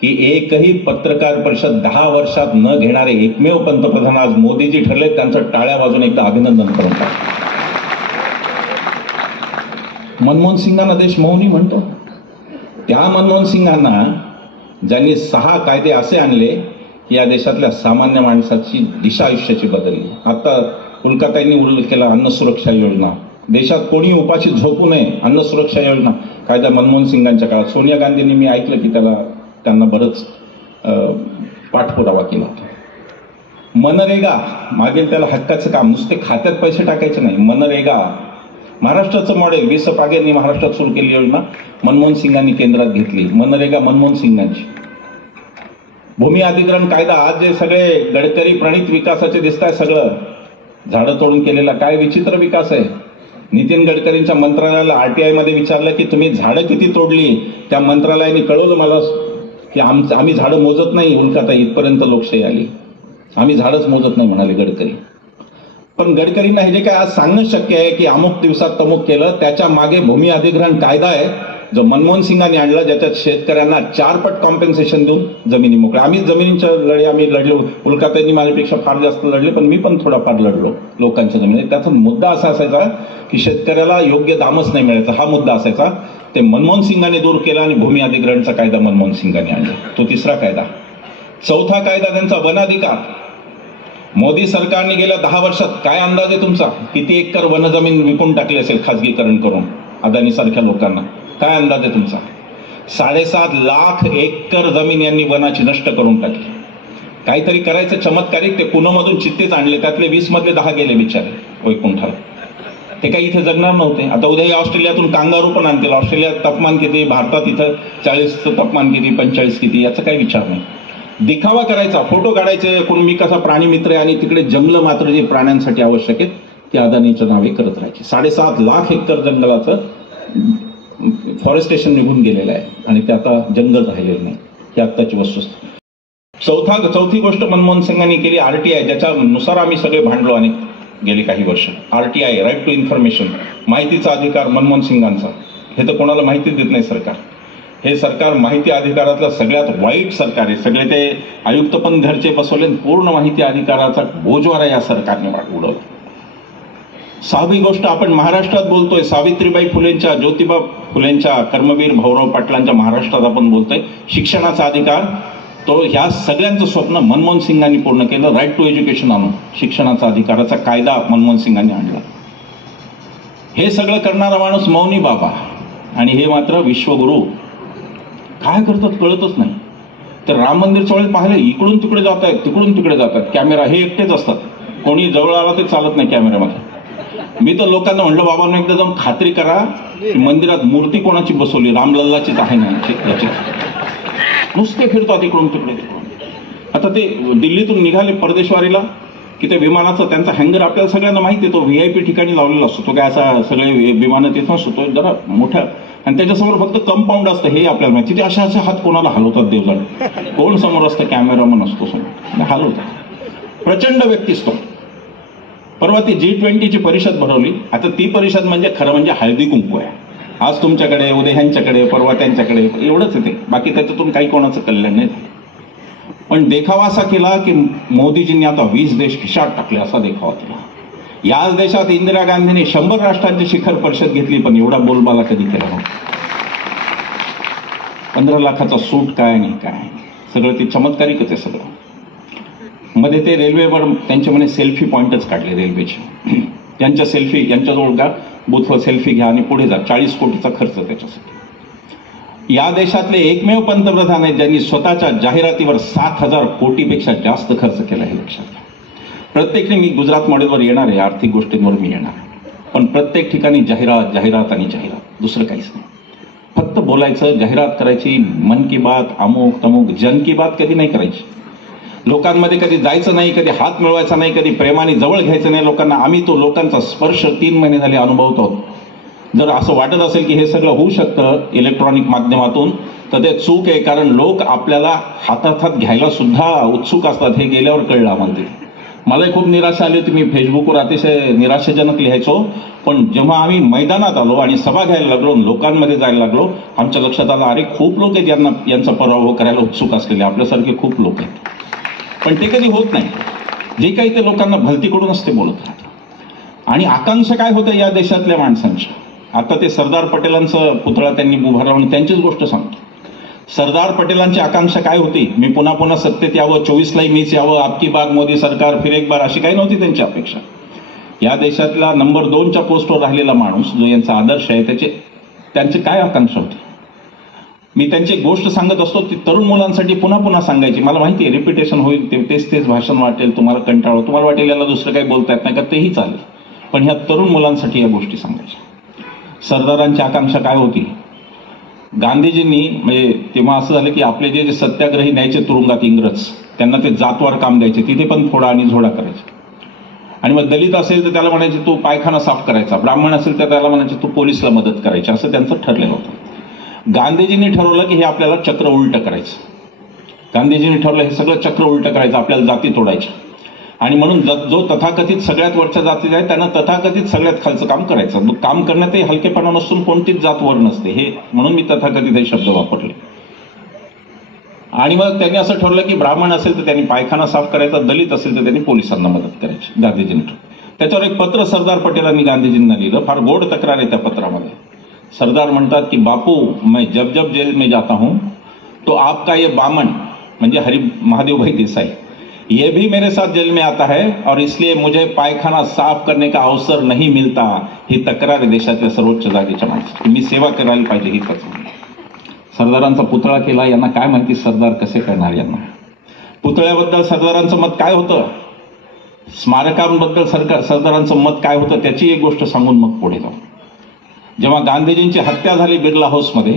की एकही पत्रकार परिषद 10 वर्षात न घेणारे एकमेव पंतप्रधान आज मोदीजी ठरले. त्यांचं टाळ्या वाजून एकदा अभिनंदन करून टाका. मनमोहन सिंगांना देश मौनी म्हणतो. त्या मनमोहन सिंगांना ज्यांनी 6 कायदे असे आणले की या देशातल्या सामान्य माणसाची दिशा आयुष्याची बदलली. आता उल्काताईंनी उल्लेख केला अन्न सुरक्षा योजना. देशात कोणी उपाशी झोपू नये, अन्न सुरक्षा योजना कायदा मनमोहन सिंगांच्या काळात. सोनिया गांधींनी, मी ऐकलं की त्यांना बरंच पाठपुरावा केला होता. मनरेगा मागेल त्याला हक्काचं काम, नुसते खात्यात पैसे टाकायचे नाही. मनरेगा महाराष्ट्राचं मॉडेल. वि. स. पागेंनी महाराष्ट्रात सुरू केली योजना, मनमोहन सिंगांनी केंद्रात घेतली. मनरेगा मनमोहन सिंगांची. भूमी अधिग्रहण कायदा. आज जे सगळे गडकरी प्रणित विकासाचे दिसत आहे सगळं झाडं तोडून केलेला, काय विचित्र विकास आहे. नितीन गडकरींच्या मंत्रालयाला RTI मध्ये विचारलं की तुम्ही झाडं किती तोडली. त्या मंत्रालयाने कळवलं मला की आम्ही झाडं मोजत नाही. उल्काताई इथपर्यंत लोकशाही आली. आम्ही झाडच मोजत नाही म्हणाले गडकरी. पण गडकरींना हे जे काय आज सांगणं शक्य आहे की अमुक दिवसात तमुक केलं, त्याच्या मागे भूमी अधिग्रहण कायदा आहे जो मनमोहन सिंगांनी आणला, ज्याच्यात शेतकऱ्यांना 4 पट कॉम्पेन्सेशन देऊन जमिनी मोकळ्या. आम्ही जमिनीच्या लढे आम्ही लढलो. उल्काताईंनी माझ्यापेक्षा फार जास्त लढले, पण मी पण थोडाफार लढलो लोकांच्या जमिनी. त्याचा मुद्दा असा असायचा की शेतकऱ्याला योग्य दामच नाही मिळायचा. हा मुद्दा असायचा. ते मनमोहन सिंगांनी दूर केला आणि भूमी अधिग्रहणचा कायदा मनमोहन सिंगांनी आणला. तो 3रा कायदा. 4था कायदा त्यांचा वनाधिकार. मोदी सरकारने गेल्या 10 वर्षात काय अंदाज आहे तुमचा, किती एकर वन जमीन विकून टाकली असेल खाजगीकरण करून अदानी सारख्या लोकांना? काय अंदाज आहे तुमचा? 7.5 लाख एकर जमीन यांनी वनाची नष्ट करून टाकली. काहीतरी करायचं चमत्कारिक. ते पुण्यामधून चित्तेच आणले, त्यातले 20 मधले 10 गेले बिचारे वैकुंठाला. ते काही इथे जगणार नव्हते. आता उद्या ऑस्ट्रेलियातून कांगारू पण आणतील. ऑस्ट्रेलियात तापमान किती, भारतात इथं 40चं तापमान किती, 45 किती, याचा काही विचार नाही. दिखावा करायचा, फोटो काढायचे, कोण मी कसा प्राणी मित्र आहे, आणि तिकडे जंगल मात्र जे प्राण्यांसाठी आवश्यक आहेत ते अदानीच्या नावे करत राहायचे. 7.5 लाख एकर जंगलाचं फॉरेस्टेशन निघून गेलेलं आहे आणि ते आता जंगल राहिलेलं नाही. ही आत्ताची वस्तुस्थिती. चौथी गोष्ट मनमोहन सिंगांनी केली RTI, ज्याच्यानुसार आम्ही सगळे भांडलो आणि गेली काही वर्ष. RTI, राईट टू इन्फॉर्मेशन, माहितीचा अधिकार मनमोहन सिंगांचा. हे तर कोणाला माहितीच देत नाही सरकार. हे सरकार माहिती अधिकारातलं सगळ्यात वाईट सरकार आहे. सगळे ते आयुक्त पण घरचे बसवले. पूर्ण माहिती अधिकाराचा बोजवारा या सरकारने उडवला. 6वी गोष्ट आपण महाराष्ट्रात बोलतोय. सावित्रीबाई फुलेंच्या, ज्योतिबा फुलेंच्या, कर्मवीर भाऊराव पाटलांच्या महाराष्ट्रात आपण बोलतोय. शिक्षणाचा अधिकार. तो ह्या सगळ्यांचं स्वप्न मनमोहन सिंगांनी पूर्ण केलं. राईट टू एज्युकेशन आणून, शिक्षणाचा अधिकाराचा कायदा मनमोहन सिंगांनी आणला. हे सगळं करणारा माणूस मौनी बाबा, आणि हे मात्र विश्वगुरु. काय करतात कळतच नाही. तर राम मंदिरच्या वेळेस पाहिलं, इकडून तिकडे जात आहेत, तिकडून तिकडे जात आहेत. कॅमेरा हे एकटेच असतात, कोणी जवळ आला ते चालत नाही कॅमेऱ्यामध्ये. मी तर लोकांना म्हणलं, बाबांना एकदा जाऊन खात्री करा की मंदिरात मूर्ती कोणाची बसवली, रामलल्लाचीच आहे ना याची. नुसते फिरतात इकडून तिकडे. आता ते दिल्लीतून निघाले परदेशवारीला की ते विमानाचं त्यांचा हँगर आपल्याला सगळ्यांना माहिती आहे, तो VIP ठिकाणी लावलेला असतो. तो काय असा सगळे विमानं तिथं असतो, तो जरा मोठा, आणि त्याच्यासमोर फक्त कंपाऊंड असतं हे आपल्याला माहिती. ते अशा हात कोणाला हलवतात देवजाण, कोण समोर असतं, कॅमेरामन असतो समोर, हलवतात. प्रचंड व्यक्ती असतो. परवा ती G20ची परिषद भरवली. आता ती परिषद म्हणजे खरं म्हणजे हळदी कुंकू आहे. आज तुमच्याकडे, उद्या ह्यांच्याकडे, परवा त्यांच्याकडे, एवढंच येते. बाकी त्याच्यातून काही कोणाचं कल्याण नाही. पण देखावा असा केला की मोदीजींनी आता 20 देश खिशात टाकले, असा देखावा केला. याच देशात इंदिरा गांधींनी 100 राष्ट्रांची शिखर परिषद घेतली, पण एवढा बोलबाला कधी केला नव्हता. 15 लाखाचा सूट काय नाही काय, सगळं ते चमत्कारिकच आहे सगळं. मध्ये ते रेल्वेवर त्यांचे म्हणे सेल्फी पॉइंटच काढले रेल्वेचे. त्यांच्या सेल्फी, यांच्याजवळ का बूथवर सेल्फी घ्या आणि पुढे जा. 40 कोटीचा खर्च त्याच्यासाठी. या देशातले एकमेव पंतप्रधान आहेत ज्यांनी स्वतःच्या जाहिरातीवर 7,000 कोटीपेक्षा जास्त खर्च केला. हे लक्षात घ्या. प्रत्येक, मी गुजरात मॉडेलवर येणार आहे, आर्थिक गोष्टींवर मी येणार आहे, पण प्रत्येक ठिकाणी जाहिरात जाहिरात आणि जाहिरात, दुसरं काहीच नाही. फक्त बोलायचं, जाहिरात करायची, मन की बात, अमुक तमुक, जन की बात कधी नाही करायची. लोकांमध्ये कधी जायचं नाही, कधी हात मिळवायचा नाही, कधी प्रेमाने जवळ घ्यायचं नाही लोकांना. आम्ही तो लोकांचा स्पर्श 3 महिने झाले अनुभवत आहोत. जर असं वाटत असेल की हे सगळं होऊ शकतं इलेक्ट्रॉनिक माध्यमातून, तर ते चूक आहे. कारण लोक आपल्याला हातात हात घ्यायला सुद्धा उत्सुक असतात, हे गेल्यावर कळलं आम्हाला. मलाही खूप निराशा आली होती. मी फेसबुकवर अतिशय निराशाजनक लिहायचो, पण जेव्हा आम्ही मैदानात आलो आणि सभा घ्यायला लागलो, लोकांमध्ये जायला लागलो, आमच्या लक्षात आलं, अरे खूप लोक आहेत यांचा पराभव करायला उत्सुक असलेले, आपल्यासारखे खूप लोक आहेत. पण ते कधी होत नाही. जे काही ते लोकांना भलतीकडूनच ते बोलत राहतात. आणि आकांक्षा काय होतं या देशातल्या माणसांच्या. आता ते सरदार पटेलांचं पुतळा त्यांनी उभारला, म्हणून त्यांचीच गोष्ट सांगतो. सरदार पटेलांची आकांक्षा काय होती, मी पुन्हा पुन्हा सत्तेत यावं, 24ला मीच यावं, आपकी बार मोदी सरकार, फिर एक बार, अशी काही नव्हती त्यांची अपेक्षा. या देशातला नंबर 2च्या पोस्टवर राहिलेला माणूस जो यांचा आदर्श आहे, त्यांची काय आकांक्षा होती. मी त्यांची गोष्ट सांगत असतो, ती तरुण मुलांसाठी पुन्हा पुन्हा सांगायची. मला माहिती आहे रिपिटेशन होईल, तेच भाषण वाटेल, तुम्हाला कंटाळा, तुम्हाला वाटेल याला दुसरं काही बोलता येत नाही का, तेही चालेल, पण ह्या तरुण मुलांसाठी या गोष्टी सांगायच्या. सरदारांची आकांक्षा काय होती. गांधीजींनी, म्हणजे तेव्हा असं झालं की आपले जे सत्याग्रही न्यायचे तुरुंगात इंग्रज, त्यांना ते जातवार काम द्यायचे, तिथे पण थोडा आणि झोडा करायचे. आणि मग दलित असेल तर त्याला म्हणायचे तू पायखाना साफ करायचा, ब्राह्मण असेल तर त्याला म्हणायचे तू पोलिसला मदत करायची, असं त्यांचं ठरलेलं होतं. गांधीजींनी ठरवलं की हे आपल्याला चक्र उलटं करायचं. गांधीजींनी ठरवलं हे सगळं चक्र उलटं करायचं, आपल्याला जाती तोडायच्या. आणि म्हणून जो तथाकथित सगळ्यात वरच्या जाती आहेत त्यांना तथाकथित सगळ्यात खालचं काम करायचं. काम करण्यातही हलकेपणा नसून कोणतीच जात वर नसते, हे म्हणून मी तथाकथित हे शब्द वापरले. आणि मग त्यांनी असं ठरवलं की ब्राह्मण असेल तर त्यांनी पायखाना साफ करायचा, दलित असेल तर त्यांनी पोलिसांना मदत करायची. गांधीजींनी त्याच्यावर एक पत्र सरदार पटेलांनी गांधीजींना लिहिलं. फार गोड तक्रार आहे त्या पत्रामध्ये. सरदार म्हणतात की बापू, मैं जब जब जेल में जाता हूं तो आपका ये बामन, म्हणजे हरि महादेव भाई देसाई, ये भी मेरे साथ जेल में आता है और इसलिए मुझे पायखाना साफ करने का अवसर नहीं मिलता. ही तक्रार आहे देशाच्या सर्वोच्च जागेच्या माणसाची. मी सेवा करायला पाहिजे ही तक्रार. सरदारांचा पुतळा केला, यांना काय माहिती सरदार कसे करणार. यांना पुतळ्याबद्दल सरदारांचं मत काय होतं, स्मारकांबद्दल सरदारांचं मत काय होतं, त्याची एक गोष्ट सांगून मग पुढे जाऊ. जेव्हा गांधीजींची हत्या झाली बिर्ला हाऊसमध्ये,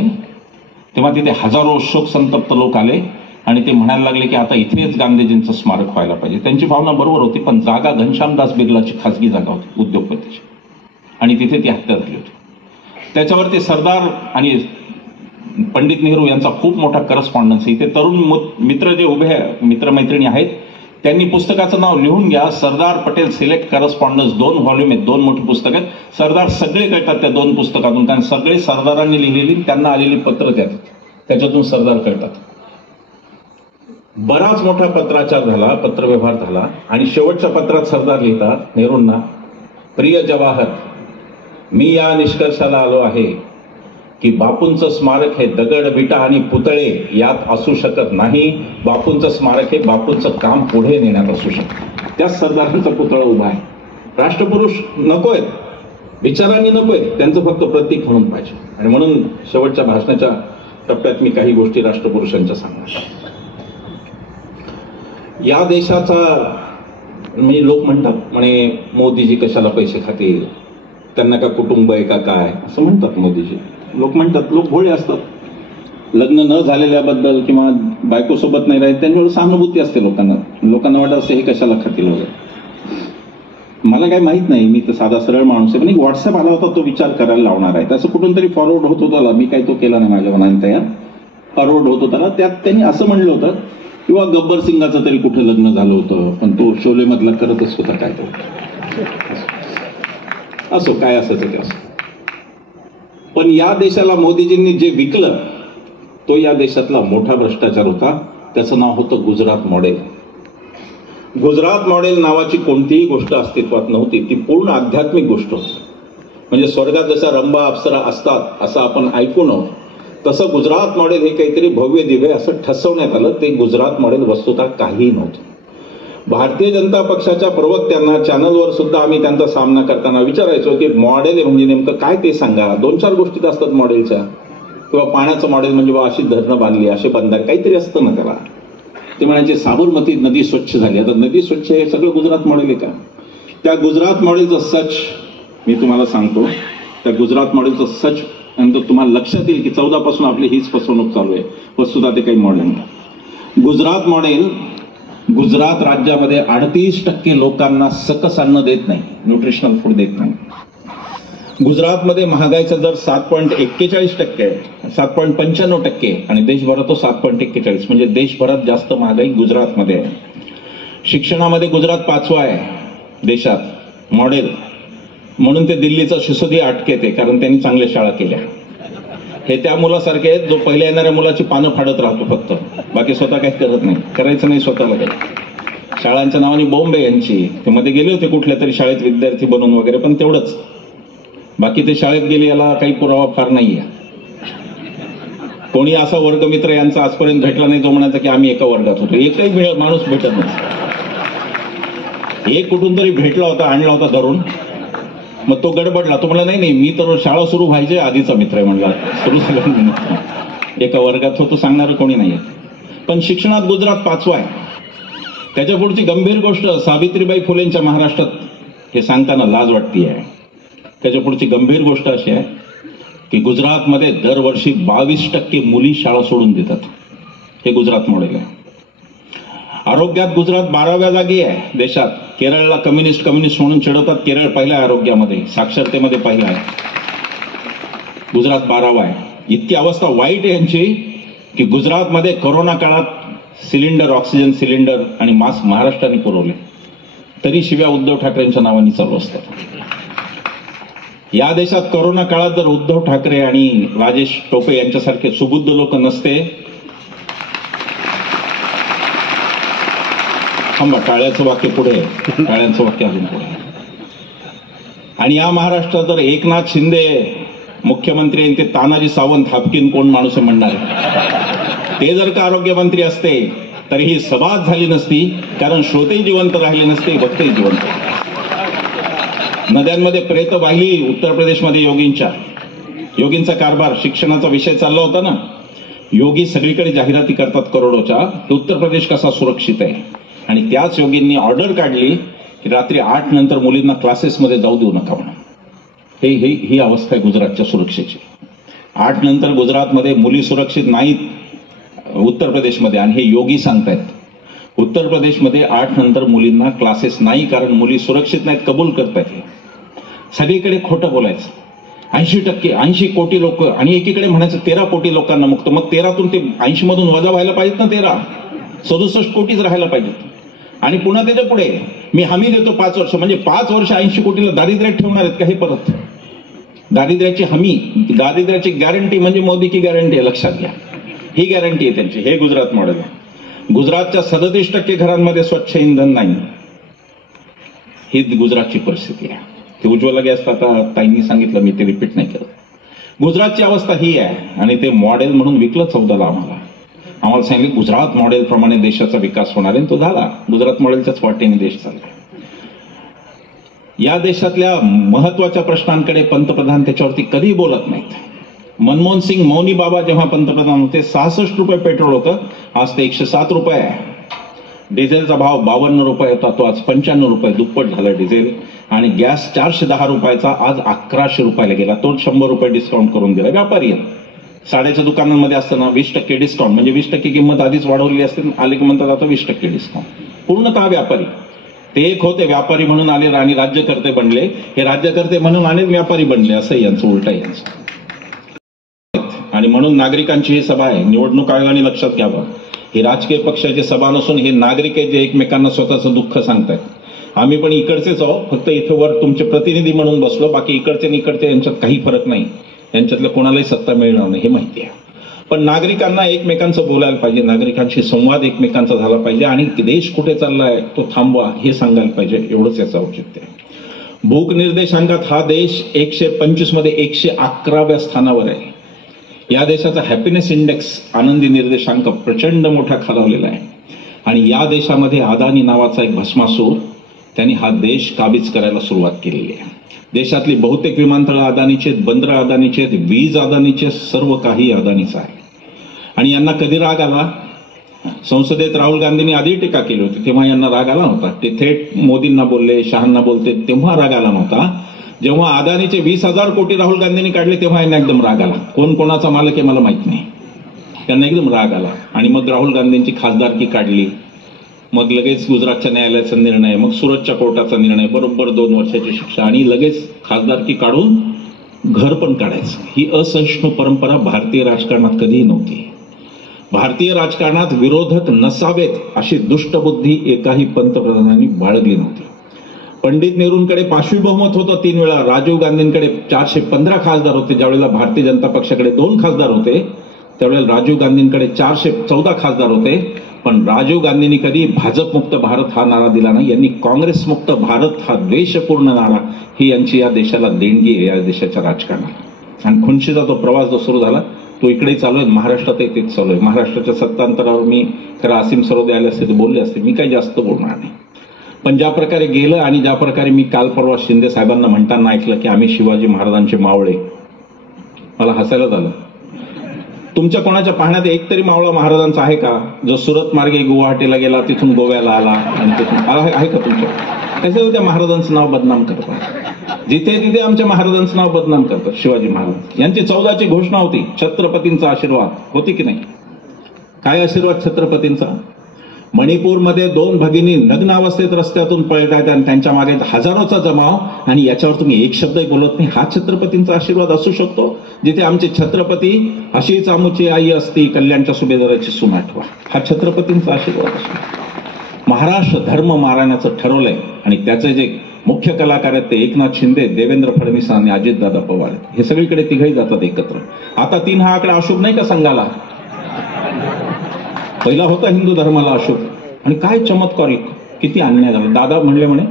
तेव्हा तिथे हजारो शोक संतप्त लोक आले आणि ते म्हणायला लागले की आता इथेच गांधीजींचं स्मारक व्हायला पाहिजे. त्यांची भावना बरोबर होती, पण जागा घनश्यामदास बिर्लाची खासगी जागा होती, उद्योगपतीची, आणि तिथे ती हत्या झाली होती. त्याच्यावरती सरदार आणि पंडित नेहरू यांचा खूप मोठा करस्पॉन्डन्स. इथे तरुण मित्र जे उभे मित्रमैत्रिणी आहेत, त्यांनी पुस्तकाचं नाव लिहून घ्या, Sardar Patel select correspondence. 2 volume आहेत, 2 मोठी पुस्तक आहेत. सरदार सगळे कळतात त्या 2 पुस्तकातून, कारण सगळे सरदारांनी लिहिलेली त्यांना आलेली पत्र त्याच्यातून सरदार कळतात. बराच मोठा पत्राचार झाला, पत्रव्यवहार झाला, आणि शेवटच्या पत्रात सरदार लिहितात नेहरूंना, प्रिय जवाहर, मी या निष्कर्षाला आलो आहे की बापूंचं स्मारक हे दगड विटा आणि पुतळे यात असू शकत नाही. बापूंचं स्मारक हे बापूंचं काम पुढे नेण्यात असू शकतं. त्याच सरदारांचा पुतळा उभा आहे. राष्ट्रपुरुष नकोय, विचारांनी नकोय, त्यांचं फक्त प्रतीक म्हणून पाहिजे. आणि म्हणून शेवटच्या भाषणाच्या टप्प्यात मी काही गोष्टी राष्ट्रपुरुषांच्या सांगणार. या देशाचा म्हणजे लोक म्हणतात म्हणे मोदीजी कशाला पैसे खातील, त्यांना का कुटुंब आहे का काय असं म्हणतात मोदीजी. लोक म्हणतात, लोक भोळे असतात. लग्न न झालेल्याबद्दल किंवा बायकोसोबत नाही राहील त्यांच्यावर सहानुभूती असते लोकांना. लोकांना वाटत असते हे कशाला खातील वगैरे. मला काही माहित नाही, मी तर साधा सरळ माणूस आहे. पण एक व्हॉट्सअप आला होता, तो विचार करायला लावणार आहे. तसं कुठून तरी फॉरवर्ड होत होता, मी काही तो केला नाही माझ्या मनाने तयार. फॉरवर्ड होत होता त्यात त्यांनी असं म्हणलं होतं किंवा गब्बर सिंगाचं तरी कुठे लग्न झालं होतं, पण तो शोले मधला करतच होता काय तो. असो काय असायचं ते असं. पण या देशाला मोदीजींनी जे विकलं तो या देशातला मोठा भ्रष्टाचार होता. त्याचं नाव होतं गुजरात मॉडेल. गुजरात मॉडेल नावाची कोणतीही गोष्ट अस्तित्वात नव्हती. ती पूर्ण आध्यात्मिक गोष्ट होती. म्हणजे स्वर्गात जसा रंभा अप्सरा असतात असं आपण ऐकून आहोत, तसं गुजरात मॉडेल हे काहीतरी भव्य दिव्य असं ठसवण्यात आलं. ते गुजरात मॉडेल वस्तुतः काहीही नव्हतं. भारतीय जनता पक्षाच्या प्रवक्त्यांना चॅनलवर सुद्धा आम्ही त्यांचा सामना करताना विचारायचो की मॉडेल म्हणजे नेमकं काय ते सांगा. 2-4 गोष्टीत असतात मॉडेलच्या. किंवा पाण्याचं मॉडेल म्हणजे बा अशी धरणं बांधली, असे बंधारे काहीतरी असतं ना त्याला. ते म्हणायचे साबरमती नदी स्वच्छ झाली. आता नदी स्वच्छ हे सगळं गुजरात मॉडेल आहे का? त्या गुजरात मॉडेलचं सच मी तुम्हाला सांगतो. त्या गुजरात मॉडेलचं सच नंतर तुम्हाला लक्षात येईल की 14 पासून आपली हीच फसवणूक चालू आहे. वस्तुतः ते काही मॉडेल नाही. गुजरात मॉडेल गुजरात राज्यामध्ये 38% लोकांना सकस अन्न देत नाही, न्यूट्रिशनल फूड देत नाही. गुजरातमध्ये महागाईचा दर 7.41% आहे, 7.95% आणि देशभरात तो 7.41. म्हणजे देशभरात जास्त महागाई गुजरातमध्ये आहे. शिक्षणामध्ये गुजरात 5वा आहे देशात मॉडेल. म्हणून ते दिल्लीचा सिसोदिया अटकेत आहे, कारण त्यांनी चांगल्या शाळा केल्या. हे त्या मुलासारखे आहेत जो पहिल्या येणाऱ्या मुलाची पानं फाडत राहतो फक्त, बाकी स्वतः काही करत नाही. करायचं नाही स्वतःला काही. शाळांच्या नावाने बॉम्बे यांची, ते मध्ये गेले होते कुठल्या तरी शाळेत विद्यार्थी बनून वगैरे, पण तेवढंच. बाकी ते शाळेत गेले याला काही पुरावा फार नाहीये. कोणी असा वर्गमित्र यांचा आजपर्यंत भेटला नाही जो म्हणायचा की आम्ही एका वर्गात होतो. एकही माणूस भेटत नाही. एक कुठून तरी भेटला होता, आणला होता धरून, मग तो गडबडला. तो म्हणला नाही मी तर शाळा सुरू व्हायचे आधीचा मित्र आहे म्हणला. सुरू झालं एका वर्गात होतो सांगणारं कोणी नाहीये. पण शिक्षणात गुजरात 5वा आहे. त्याच्या पुढची गंभीर गोष्ट सावित्रीबाई फुलेंच्या महाराष्ट्रात हे सांगताना लाज वाटते आहे. त्याच्या पुढची गंभीर गोष्ट अशी आहे की गुजरातमध्ये दरवर्षी 22% मुली शाळा सोडून देतात. हे गुजरात मॉडेल आहे. आरोग्यात गुजरात 12व्या जागी आहे देशात. केरळला कम्युनिस्ट म्हणून चिडवतात. केरळ पहिला आहे आरोग्यामध्ये, साक्षरतेमध्ये पहिला आहे. गुजरात 12वा आहे. इतकी अवस्था वाईट आहे यांची की गुजरातमध्ये कोरोना काळात सिलेंडर, ऑक्सिजन सिलेंडर आणि मास्क महाराष्ट्राने पुरवले, तरी शिव्या उद्धव ठाकरेंच्या नावाने चालू असतात. या देशात कोरोना काळात जर उद्धव ठाकरे आणि राजेश टोपे यांच्यासारखे सुबुद्ध लोक नसते, थांबा टाळ्याचं वाक्य पुढे, टाळ्यांचं वाक्य अजून पुढे. आणि या महाराष्ट्रात जर एकनाथ शिंदे मुख्यमंत्री आणि ते तानाजी सावंत हापकीन कोण माणूस म्हणणार, ते जर का आरोग्यमंत्री असते तर ही सभाच झाली नसती, कारण श्रोतेही जिवंत राहिले नसते, वक्तेही जिवंत. नद्यांमध्ये प्रेत वाहिली उत्तर प्रदेशमध्ये योगींचा कारभार. शिक्षणाचा विषय चालला होता ना. योगी सगळीकडे जाहिराती करतात करोडोच्या, उत्तर प्रदेश कसा सुरक्षित आहे. आणि त्याच योगींनी ऑर्डर काढली की रात्री 8 नंतर मुलींना क्लासेसमध्ये जाऊ देऊ नका म्हणून. ही अवस्था आहे गुजरातच्या सुरक्षेची. 8 नंतर गुजरातमध्ये मुली सुरक्षित नाहीत उत्तर प्रदेशमध्ये, आणि हे योगी सांगतायत. उत्तर प्रदेशमध्ये 8 नंतर मुलींना क्लासेस नाही, कारण मुली सुरक्षित नाहीत, कबूल करतायत. सगळीकडे खोटं बोलायचं. 80 कोटी लोक, आणि एकीकडे म्हणायचं 13 कोटी लोकांना मुक्त. मग 13तून ते 80 मधून वजा व्हायला पाहिजेत ना. 13 67 कोटीच राहायला पाहिजेत. आणि पुन्हा त्याच्या पुढे मी हमी देतो 5 वर्ष, म्हणजे 5 वर्ष 80 कोटीला दारिद्र्यात ठेवणार आहेत का हे परत. दारिद्र्याची हमी, दारिद्र्याची गॅरंटी म्हणजे मोदी की गॅरंटी आहे, लक्षात घ्या. ही गॅरंटी आहे त्यांची. हे गुजरात मॉडेल आहे. गुजरातच्या 37% घरांमध्ये स्वच्छ इंधन नाही. ही गुजरातची परिस्थिती आहे. ते उज्ज्वला गॅस आता ताईंनी सांगितलं, मी ते रिपीट नाही करत. गुजरातची अवस्था ही आहे आणि ते मॉडेल म्हणून विकलं 14ला आम्हाला सांगितलं गुजरात मॉडेल प्रमाणे देशाचा विकास होणार आहे, तो झाला. गुजरात मॉडेलच्याच वाटेने देश चालला. या देशातल्या महत्वाच्या प्रश्नांकडे पंतप्रधान त्याच्यावरती कधी बोलत नाहीत. मनमोहन सिंग मौनी बाबा जेव्हा पंतप्रधान होते 66 रुपये पेट्रोल होतं, आज ते 107 रुपये आहे. डिझेलचा भाव 52 रुपये होता, तो आज 95 रुपये, दुप्पट झालं डिझेल. आणि गॅस 410 रुपयाचा आज 1100 रुपयाला गेला, तो 100 रुपये डिस्काउंट करून दिला. व्यापारी साड्याच्या दुकानांमध्ये असताना 20% डिस्काउंट, म्हणजे 20% किंमत आधीच वाढवली असते, आले की म्हणतात आता 20% डिस्काउंट. पूर्णतः व्यापारी. ते एक होते व्यापारी म्हणून आले आणि राज्यकर्ते बनले, हे राज्यकर्ते म्हणून आले व्यापारी बनले, असं यांचं उलट आहे यांचं. आणि म्हणून नागरिकांची ही सभा आहे, निवडणूक आयोगाने लक्षात घ्यावं, ही राजकीय पक्षाची सभा नसून हे नागरिक आहे जे एकमेकांना स्वतःचं दुःख सांगतायत. आम्ही पण इकडचेच आहोत, फक्त इथं वर तुमचे प्रतिनिधी म्हणून बसलो, बाकी इकडचे आणि इकडचे यांच्यात काही फरक नाही, यांच्यातलं कोणालाही सत्ता मिळणार नाही हे माहिती आहे. पण नागरिकांना एकमेकांचं बोलायला पाहिजे, नागरिकांशी संवाद एकमेकांचा झाला पाहिजे आणि देश कुठे चाललाय तो थांबवा हे सांगायला पाहिजे, एवढंच याचं औचित्य आहे. भूक निर्देशांकात हा देश 125 मध्ये 111व्या स्थानावर आहे. या देशाचा हॅपीनेस इंडेक्स आनंदी निर्देशांक प्रचंड मोठा खालावलेला आहे. आणि या देशामध्ये अदानी नावाचा एक भस्मासूर त्यांनी हा देश काबीज करायला सुरुवात केलेली आहे. देशातली बहुतेक विमानतळ अदानीचे, बंदरं अदानीचे, वीज अदानीचे, सर्व काही अदानीचं आहे. आणि यांना कधी राग आला? संसदेत राहुल गांधींनी आधी टीका केली होती, तेव्हा यांना राग आला नव्हता. ते थेट मोदींना बोलले, शहांना बोलते, तेव्हा राग आला नव्हता. जेव्हा अदानीचे 20,000 कोटी राहुल गांधींनी काढले तेव्हा यांना एकदम राग आला. कोण कोणाचा मालक आहे मला माहित नाही, त्यांना एकदम राग आला. आणि मग राहुल गांधींची खासदारकी काढली, मग लगेच गुजरातच्या न्यायालयाचा निर्णय, मग सुरतच्या कोर्टाचा निर्णय, बरोबर 2 वर्षाची शिक्षा आणि लगेच खासदारकी काढून घर पण काढायचं. ही असहिष्णू परंपरा भारतीय राजकारणात कधीही नव्हती. भारतीय राजकारणात विरोधक नसावेत अशी दुष्टबुद्धी एकाही पंतप्रधानांनी बाळगली नव्हती. पंडित नेहरूंकडे 5वी बहुमत होतं 3 वेळा, राजीव गांधींकडे 415 खासदार होते. ज्यावेळेला भारतीय जनता पक्षाकडे 2 खासदार होते त्यावेळेला राजीव गांधींकडे 414 खासदार होते. पण राजीव गांधींनी कधी भाजपमुक्त भारत हा नारा दिला नाही. यांनी काँग्रेसमुक्त भारत हा द्वेषपूर्ण नारा ही यांची या देशाला देणगी आहे, या देशाच्या राजकारणाला. आणि खुनशीचा तो प्रवास जो सुरू झाला तो इकडेही चालू आहे, महाराष्ट्रातही तेच चालू आहे. महाराष्ट्राच्या सत्तांतरावर मी खरं असीम सरोदे आले असते ते बोलले असते, मी काही जास्त बोलणार नाही. पण ज्या प्रकारे गेलं आणि ज्या प्रकारे मी काल परवा शिंदे साहेबांना म्हणताना ऐकलं की आम्ही शिवाजी महाराजांचे मावळे, मला हसायला झालं. तुमच्या कोणाच्या पाहण्यात एक तरी मावळा महाराजांचा आहे का जो सुरत मार्गे गुवाहाटीला गेला, तिथून गोव्याला आला आणि तिथून आहे का तुमच्या? त्याच्यावर त्या महाराजांचं नाव बदनाम करतात, जिथे तिथे आमच्या महाराजांचं नाव बदनाम करतात. शिवाजी महाराज यांची 14ची घोषणा होती, छत्रपतींचा आशीर्वाद होती की नाही? काय आशीर्वाद छत्रपतींचा? मणिपूरमध्ये 2 भगिनी नग्न अवस्थेत रस्त्यातून पळत आहेत आणि त्यांच्या मागे हजारोचा जमाव आणि याच्यावर तुम्ही एक शब्दही बोलत नाही. हा छत्रपतींचा आशीर्वाद असू शकतो? जिथे आमचे छत्रपती अशीच आमची आई असती, कल्याणच्या सुभेदाराची सून आठवा, हा छत्रपतींचा आशीर्वाद असतो. महाराष्ट्र धर्म मारण्याचं ठरवलंय आणि त्याचे जे मुख्य कलाकार आहेत ते एकनाथ शिंदे, देवेंद्र फडणवीस आणि अजितदादा पवार आहेत. हे सगळीकडे तिघही जातात एकत्र. आता 3 हा आकडा अशुभ नाही का संघाला? पहिला होता हिंदू धर्माला अशोक. आणि काय चमत्कारिक, किती अन्याय झाला. दादा म्हणले म्हणे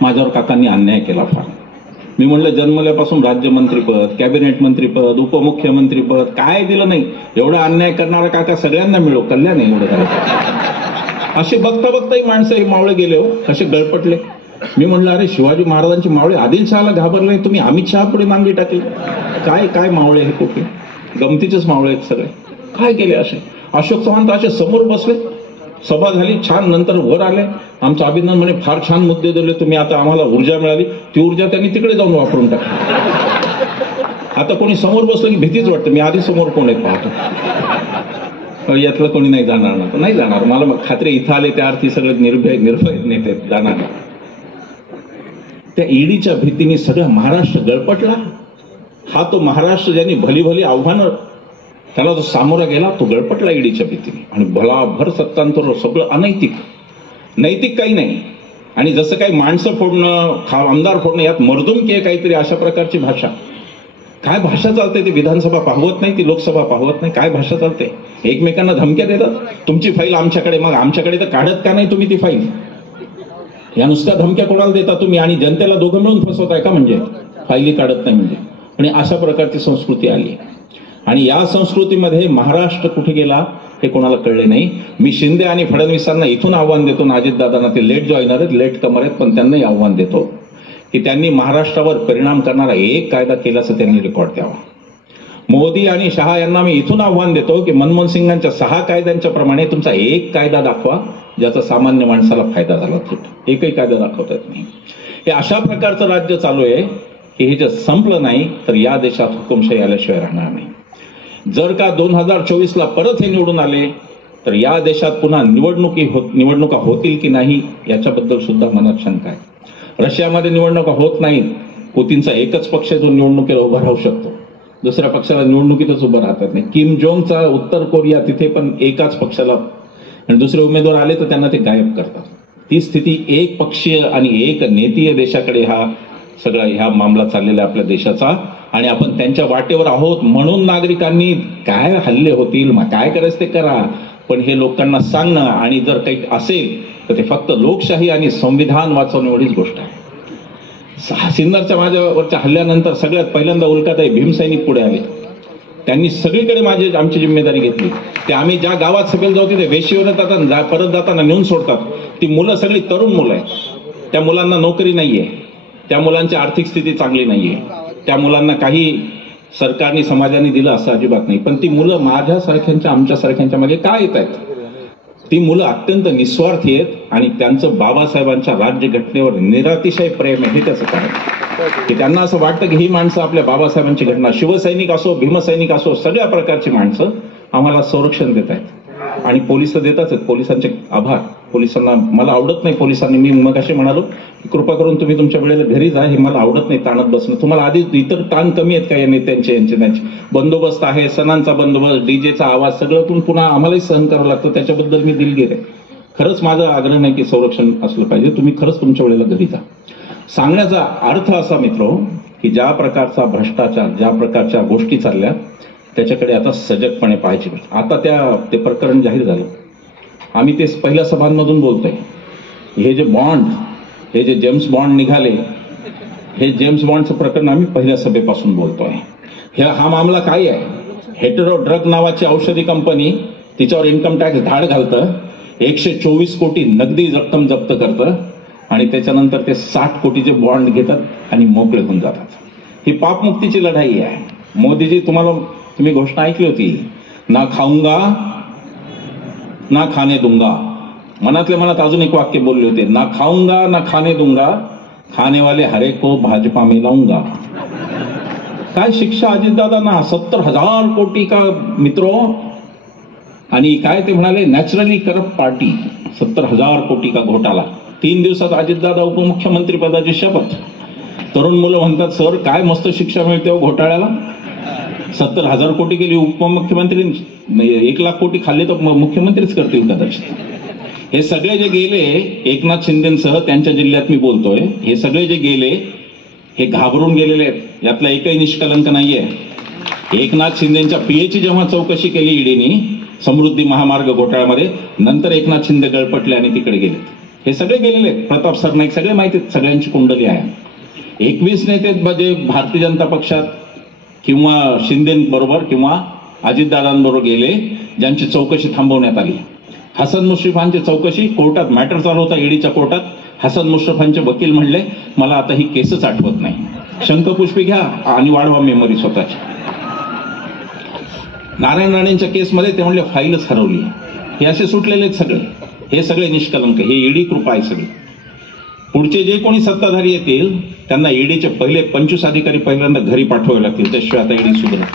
माझ्यावर काकांनी अन्याय केला फार. मी म्हणलं जन्मल्यापासून राज्यमंत्रीपद, कॅबिनेट मंत्रीपद, उपमुख्यमंत्रीपद काय दिलं नाही. एवढा अन्याय करणारा काका सगळ्यांना मिळो, कल्याण आहे एवढं झालं. असे बघता बघताही माणसं हे मावळे गेले हो, कसे गळपटले. मी म्हणलं अरे शिवाजी महाराजांचे मावळे आदिलशहाला घाबरले, तुम्ही अमित शहा पुढे मांडी टाकली. काय काय मावळे हे कुठे? गमतीचेच मावळे आहेत सगळे. काय केले असे? अशोक चव्हाण तर असे समोर बसले, सभा झाली छान, नंतर वर आले. आमचं अभिनंदन म्हणे फार छान मुद्दे दिले तुम्ही, आता आम्हाला ऊर्जा मिळाली. ती ऊर्जा त्यांनी तिकडे जाऊन वापरून टाकली. आता कोणी समोर बसलं की भीतीच वाटते. मी आधी समोर कोण आहेत पाहतो, यातलं कोणी नाही जाणार ना, नाही जाणार. मला मग खात्री इथं आले त्या अर्थी सगळे निर्भय नेते जाणार. त्या ईडीच्या भीतीने सगळा महाराष्ट्र गळपटला. हा तो महाराष्ट्र ज्यांनी भली भली आव्हानं त्याला जो सामोरा गेला तो गळपटला ईडीच्या भीतीने. आणि भलाभर सत्तांतर सगळं अनैतिक, नैतिक काही नाही. आणि जसं काही माणसं फोडणं, आमदार फोडणं यात मर्दुमकी आहे काहीतरी, अशा प्रकारची भाषा. काय भाषा चालते? ती विधानसभा पाहवत नाही, ती लोकसभा पाहवत नाही. काय भाषा चालते? एकमेकांना धमक्या देतात, तुमची फाईल आमच्याकडे, मग आमच्याकडे तर काढत का नाही तुम्ही ती फाईल? या नुसत्या धमक्या कोणाला देता तुम्ही? आणि जनतेला दोघं मिळून फसवताय का? म्हणजे फाईली काढत नाही म्हणजे आणि अशा प्रकारची संस्कृती आली आणि या संस्कृतीमध्ये महाराष्ट्र कुठे गेला हे कोणाला कळले नाही. मी शिंदे आणि फडणवीसांना इथून आव्हान देतो, अजितदादांना, ते लेट जॉईनर आहेत, लेट कमर आहेत, पण त्यांनाही आव्हान देतो की त्यांनी महाराष्ट्रावर परिणाम करणारा एक कायदा केल्याचं त्यांनी रेकॉर्ड द्यावा. मोदी आणि शहा यांना मी इथून आव्हान देतो की मनमोहन सिंगांच्या 6 कायद्यांच्या प्रमाणे तुमचा एक कायदा दाखवा ज्याचा सामान्य माणसाला फायदा झाला. एकही कायदा दाखवता येत नाही. हे अशा प्रकारचं राज्य चालू आहे की हे जर संपलं नाही तर या देशात हुकुमशाही आल्याशिवाय राहणार नाही. जर का 2024ला परत हे निवडून आले तर या देशात पुन्हा निवडणुका होतील की नाही याच्याबद्दल सुद्धा मनात शंका आहे. रशियामध्ये निवडणुका होत नाहीत. पुतीनचा एकच पक्ष जो निवडणुकीला उभा राहू शकतो, दुसऱ्या पक्षाला निवडणुकीतच उभं राहतात नाही. किम जोंगचा उत्तर कोरिया, तिथे पण एकाच पक्षाला, आणि दुसरे उमेदवार आले तर त्यांना ते गायब करतात. ती स्थिती एक पक्षीय आणि एक नेतीय देशाकडे हा सगळा ह्या मामला चाललेला आपल्या देशाचा, आणि आपण त्यांच्या वाटेवर आहोत. म्हणून नागरिकांनी काय हल्ले होतील, काय करायचं ते करा, पण हे लोकांना सांगणं आणि जर काही असेल तर ते फक्त लोकशाही आणि संविधान वाचवणं एवढीच गोष्ट आहे. सिन्नरच्या माझ्यावरच्या हल्ल्यानंतर सगळ्यात पहिल्यांदा उल्काताई भीमसैनिक पुढे आले. त्यांनी सगळीकडे आमची जिम्मेदारी घेतली. ते आम्ही ज्या गावात सभेला जाऊ तिथे वेशीवर परत जाताना नेऊन सोडतात. ती मुलं सगळी तरुण मुलं आहेत. त्या मुलांना नोकरी नाहीये, त्या मुलांची आर्थिक स्थिती चांगली नाहीये, त्या मुलांना काही सरकारने समाजाने दिलं असं अजिबात नाही. पण ती मुलं माझ्यासारख्यांच्या आमच्यासारख्यांच्या मागे काय येत आहेत? ती मुलं अत्यंत निस्वार्थी आहेत आणि त्यांचं बाबासाहेबांच्या राज्यघटनेवर निरातिशय प्रेम आहे. हे त्याचं कारण की त्यांना असं वाटतं की ही माणसं आपल्या बाबासाहेबांची घटना, शिवसैनिक असो, भीमसैनिक असो, सगळ्या प्रकारची माणसं आम्हाला संरक्षण देत आहेत. आणि पोलिस देतात. पोलिसांचे आभार. पोलिसांना मला आवडत नाही. पोलिसांनी, मी मग असे म्हणालो की कृपा करून तुम्ही तुमच्या वेळेला घरी जा. हे मला आवडत नाही ताणत बसणं. तुम्हाला आधी इतर ताण कमी आहेत का या नेत्यांचे, त्यांचे बंदोबस्त आहे, सणांचा बंदोबस्त, डीजेचा आवाज, सगळं पुन्हा आम्हालाही सहन करावं लागतं. त्याच्याबद्दल मी दिलगीर आहे. खरंच माझा आग्रह नाही की संरक्षण असलं पाहिजे. तुम्ही खरंच तुमच्या वेळेला घरी जा. सांगण्याचा अर्थ असा मित्रो की ज्या प्रकारचा भ्रष्टाचार, ज्या प्रकारच्या गोष्टी चालल्या त्याच्याकडे आता सजगपणे पाहिजे. आता ते प्रकरण जाहीर झालं. आम्ही ते पहिल्या सभांमधून बोलतोय. हे जे बॉन्ड, हे जे जेम्स बॉन्ड निघाले, हे जेम्स बॉन्डचं प्रकरण आम्ही पहिल्या सभेपासून बोलतोय. हा मामला काय आहे? हेटेरो ड्रग नावाची औषधी कंपनी, तिच्यावर इन्कम टॅक्स धाड घालतं, 124 कोटी नगदी रक्कम जप्त करतं आणि त्याच्यानंतर ते 60 कोटीचे बॉन्ड घेतात आणि मोकळे होऊन जातात. ही पापमुक्तीची लढाई आहे. मोदीजी, तुम्ही घोषणा ऐकली होती, ना खाऊंगा ना खाने दूंगा. मनातल्या मनात अजून एक वाक्य बोलले होते, ना खाऊंगा ना खाने दूंगा, खाने वाले हरे को भाजपा में लाऊंगा. काय शिक्षा अजितदादांना, 70,000 कोटी का मित्रो. आणि काय ते म्हणाले, नॅचरली करप्ट पार्टी, 70,000 कोटी का घोटाळा. 3 दिवसात अजितदादा उपमुख्यमंत्री पदाची शपथ. तरुण मुलं म्हणतात, सर काय मस्त शिक्षा मिळते हो घोटाळ्याला. 70,000 कोटी गेली उपमुख्यमंत्री, 1,00,000 कोटी खाल्ले तर मुख्यमंत्रीच करतील कदाचित. हे सगळे जे गेले, एकनाथ शिंदेसह त्यांच्या जिल्ह्यात मी बोलतोय, हे सगळे जे गेले हे घाबरून गेलेले आहेत. यातला एकही निष्कलंक नाहीये. एकनाथ शिंदेच्या पीएची जेव्हा चौकशी केली ईडीने समृद्धी महामार्ग घोटाळ्यामध्ये, नंतर एकनाथ शिंदे गळपटले आणि तिकडे गेले. हे सगळे गेलेले आहेत. प्रताप सरनाईक, सगळे माहिती, सगळ्यांची कुंडली आहे. 21 नेते म्हणजे भारतीय जनता पक्षात किंवा शिंदेबरोबर किंवा अजितदादांबरोबर गेले, ज्यांची चौकशी थांबवण्यात आली. हसन मुश्रीफांची चौकशी कोर्टात, मॅटर चालू होता ईडीच्या कोर्टात. हसन मुश्रीफांचे वकील म्हणले, मला आता ही केसच आठवत नाही, शंखपुष्पी घ्या आणि वाढवा मेमरी स्वतःची. नारायण राणेंच्या केसमध्ये ते म्हणले फाईलच हरवली. हे असे सुटलेले सगळे, हे सगळे निष्कलंक. हे ईडी कृपा आहे सगळी. पुढचे जे कोणी सत्ताधारी येतील त्यांना ईडीचे पहिले 25 अधिकारी पहिल्यांदा घरी पाठवावे लागतील, त्याशिवाय आता ईडी सुधारत.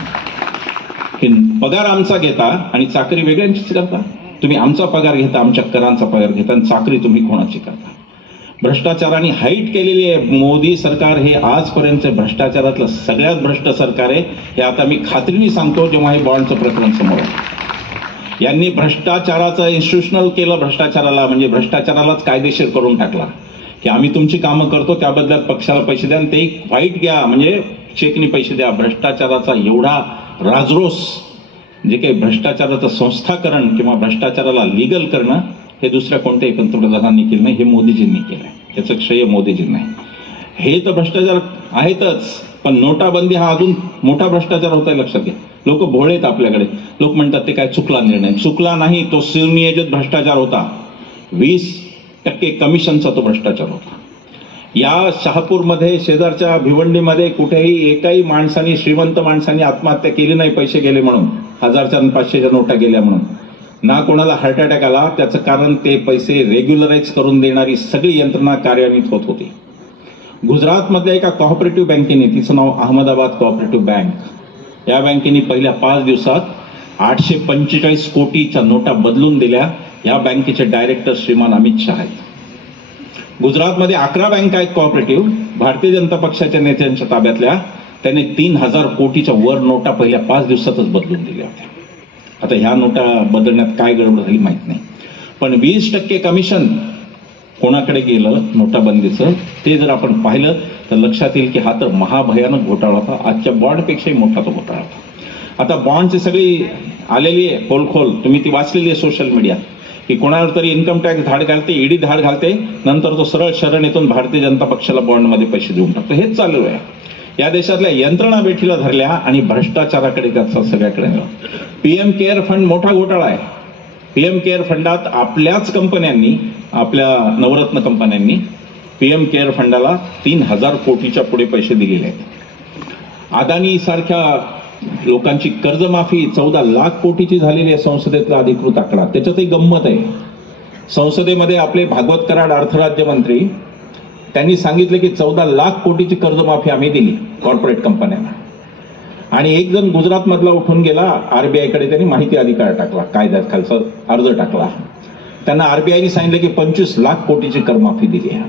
पगार आमचा घेता आणि चाकरी वेगळ्यांचीच करता. तुम्ही आमचा पगार घेता, आमच्या करांचा पगार घेता आणि चाकरी तुम्ही कोणाची करता. भ्रष्टाचाराने हाईट केलेली आहे मोदी सरकार. हे आजपर्यंत भ्रष्टाचारातलं सगळ्यात भ्रष्ट सरकार आहे. हे आता मी खात्रीने सांगतो जेव्हा हे बॉन्डचं प्रकरण समोर आहे. यांनी भ्रष्टाचाराचं इन्स्टिट्यूशनल केलं. भ्रष्टाचाराला म्हणजे भ्रष्टाचारालाच कायदेशीर करून टाकला की आम्ही तुमची कामं करतो, त्या बदल्यात पक्षाला पैसे द्या आणि ते वाईट घ्या, म्हणजे चेकनी पैसे द्या. भ्रष्टाचाराचा एवढा राजरोस, जे काही भ्रष्टाचाराचं संस्थाकरण किंवा भ्रष्टाचाराला लिगल करणं, हे दुसऱ्या कोणत्याही पंतप्रधानांनी केलं नाही, हे मोदीजींनी केलंय. त्याचं श्रेय मोदीजींना आहे. हे तर भ्रष्टाचार आहेतच, पण नोटाबंदी हा अजून मोठा भ्रष्टाचार होता आहे, लक्षात घ्या. लोक भोळेत आपल्याकडे. लोक म्हणतात ते काय चुकला निर्णय. चुकला नाही, तो सुनियोजित भ्रष्टाचार होता. 20% कमिशनचा तो भ्रष्टाचार होता. या शहापूरमध्ये, शेजारच्या भिवंडीमध्ये कुठेही एकाही माणसाने, श्रीमंत माणसाने आत्महत्या केली नाही पैसे गेले म्हणून, 1000च्या आणि 500च्या नोटा गेल्या म्हणून. ना कोणाला हार्ट अटॅक आला. त्याचं कारण ते पैसे रेग्युलराइज करून देणारी सगळी यंत्रणा कार्यान्वित होत होती. गुजरातमधल्या एका कोऑपरेटिव्ह बँकेने, तिचं नाव अहमदाबाद कोऑपरेटिव्ह बँक, या बँकेने पहिल्या 5 दिवसात 845 कोटीच्या नोटा बदलून दिल्या. या बँकेचे डायरेक्टर श्रीमान अमित शहा आहेत. गुजरातमध्ये 11 बँका आहेत कोऑपरेटिव्ह, भारतीय जनता पक्षाच्या नेत्यांच्या ताब्यातल्या. त्याने 3000 कोटीच्या वर नोटा पहिल्या 5 दिवसातच बदलून दिल्या होत्या. आता ह्या नोटा बदलण्यात काय गडबड झाली माहित नाही, पण 20% कमिशन कोणाकडे गेलं नोटाबंदीचं ते जर आपण पाहिलं तर लक्षात येईल की हा तर महाभयानक घोटाळा होता. आजच्या बॉन्डपेक्षाही मोठा तो घोटाळा होता. आता बॉन्डची सगळी आलेली आहे पोलखोल, तुम्ही ती वाचलेली आहे सोशल मीडिया, की कोणाला तरी इन्कम टॅक्स धाड घालते, ईडी धाड घालते, नंतर तो सरळ शरण येथून भारतीय जनता पक्षाला बॉन्डमध्ये पैसे देऊन टाकतो. हेच चालू आहे. या देशातल्या यंत्रणा बेठीला धरल्या आणि भ्रष्टाचाराकडे त्याचा सगळ्याकडे नेला. पीएम केअर फंड मोठा घोटाळा आहे. पीएम केअर फंडात आपल्याच कंपन्यांनी, आपल्या नवरत्न कंपन्यांनी पीएम केअर फंडाला 3000 कोटीच्या पुढे पैसे दिलेले आहेत. अदानी सारख्या लोकांची कर्जमाफी 14 लाख कोटीची झालेली आहे, संसदेतला अधिकृत आकडा. त्याच्यातही गंमत आहे. संसदेमध्ये आपले भागवत कराड अर्थराज्यमंत्री त्यांनी सांगितलं की 14 लाख कोटीची कर्जमाफी आम्ही दिली कॉर्पोरेट कंपन्यांना. आणि एक जण गुजरातमधला उठून गेला आरबीआयकडे, त्यांनी माहिती अधिकार टाकला, कायद्यात खालचा अर्ज टाकला. त्यांना आरबीआयने सांगितलं की 25 लाख कोटीची करमाफी दिली आहे.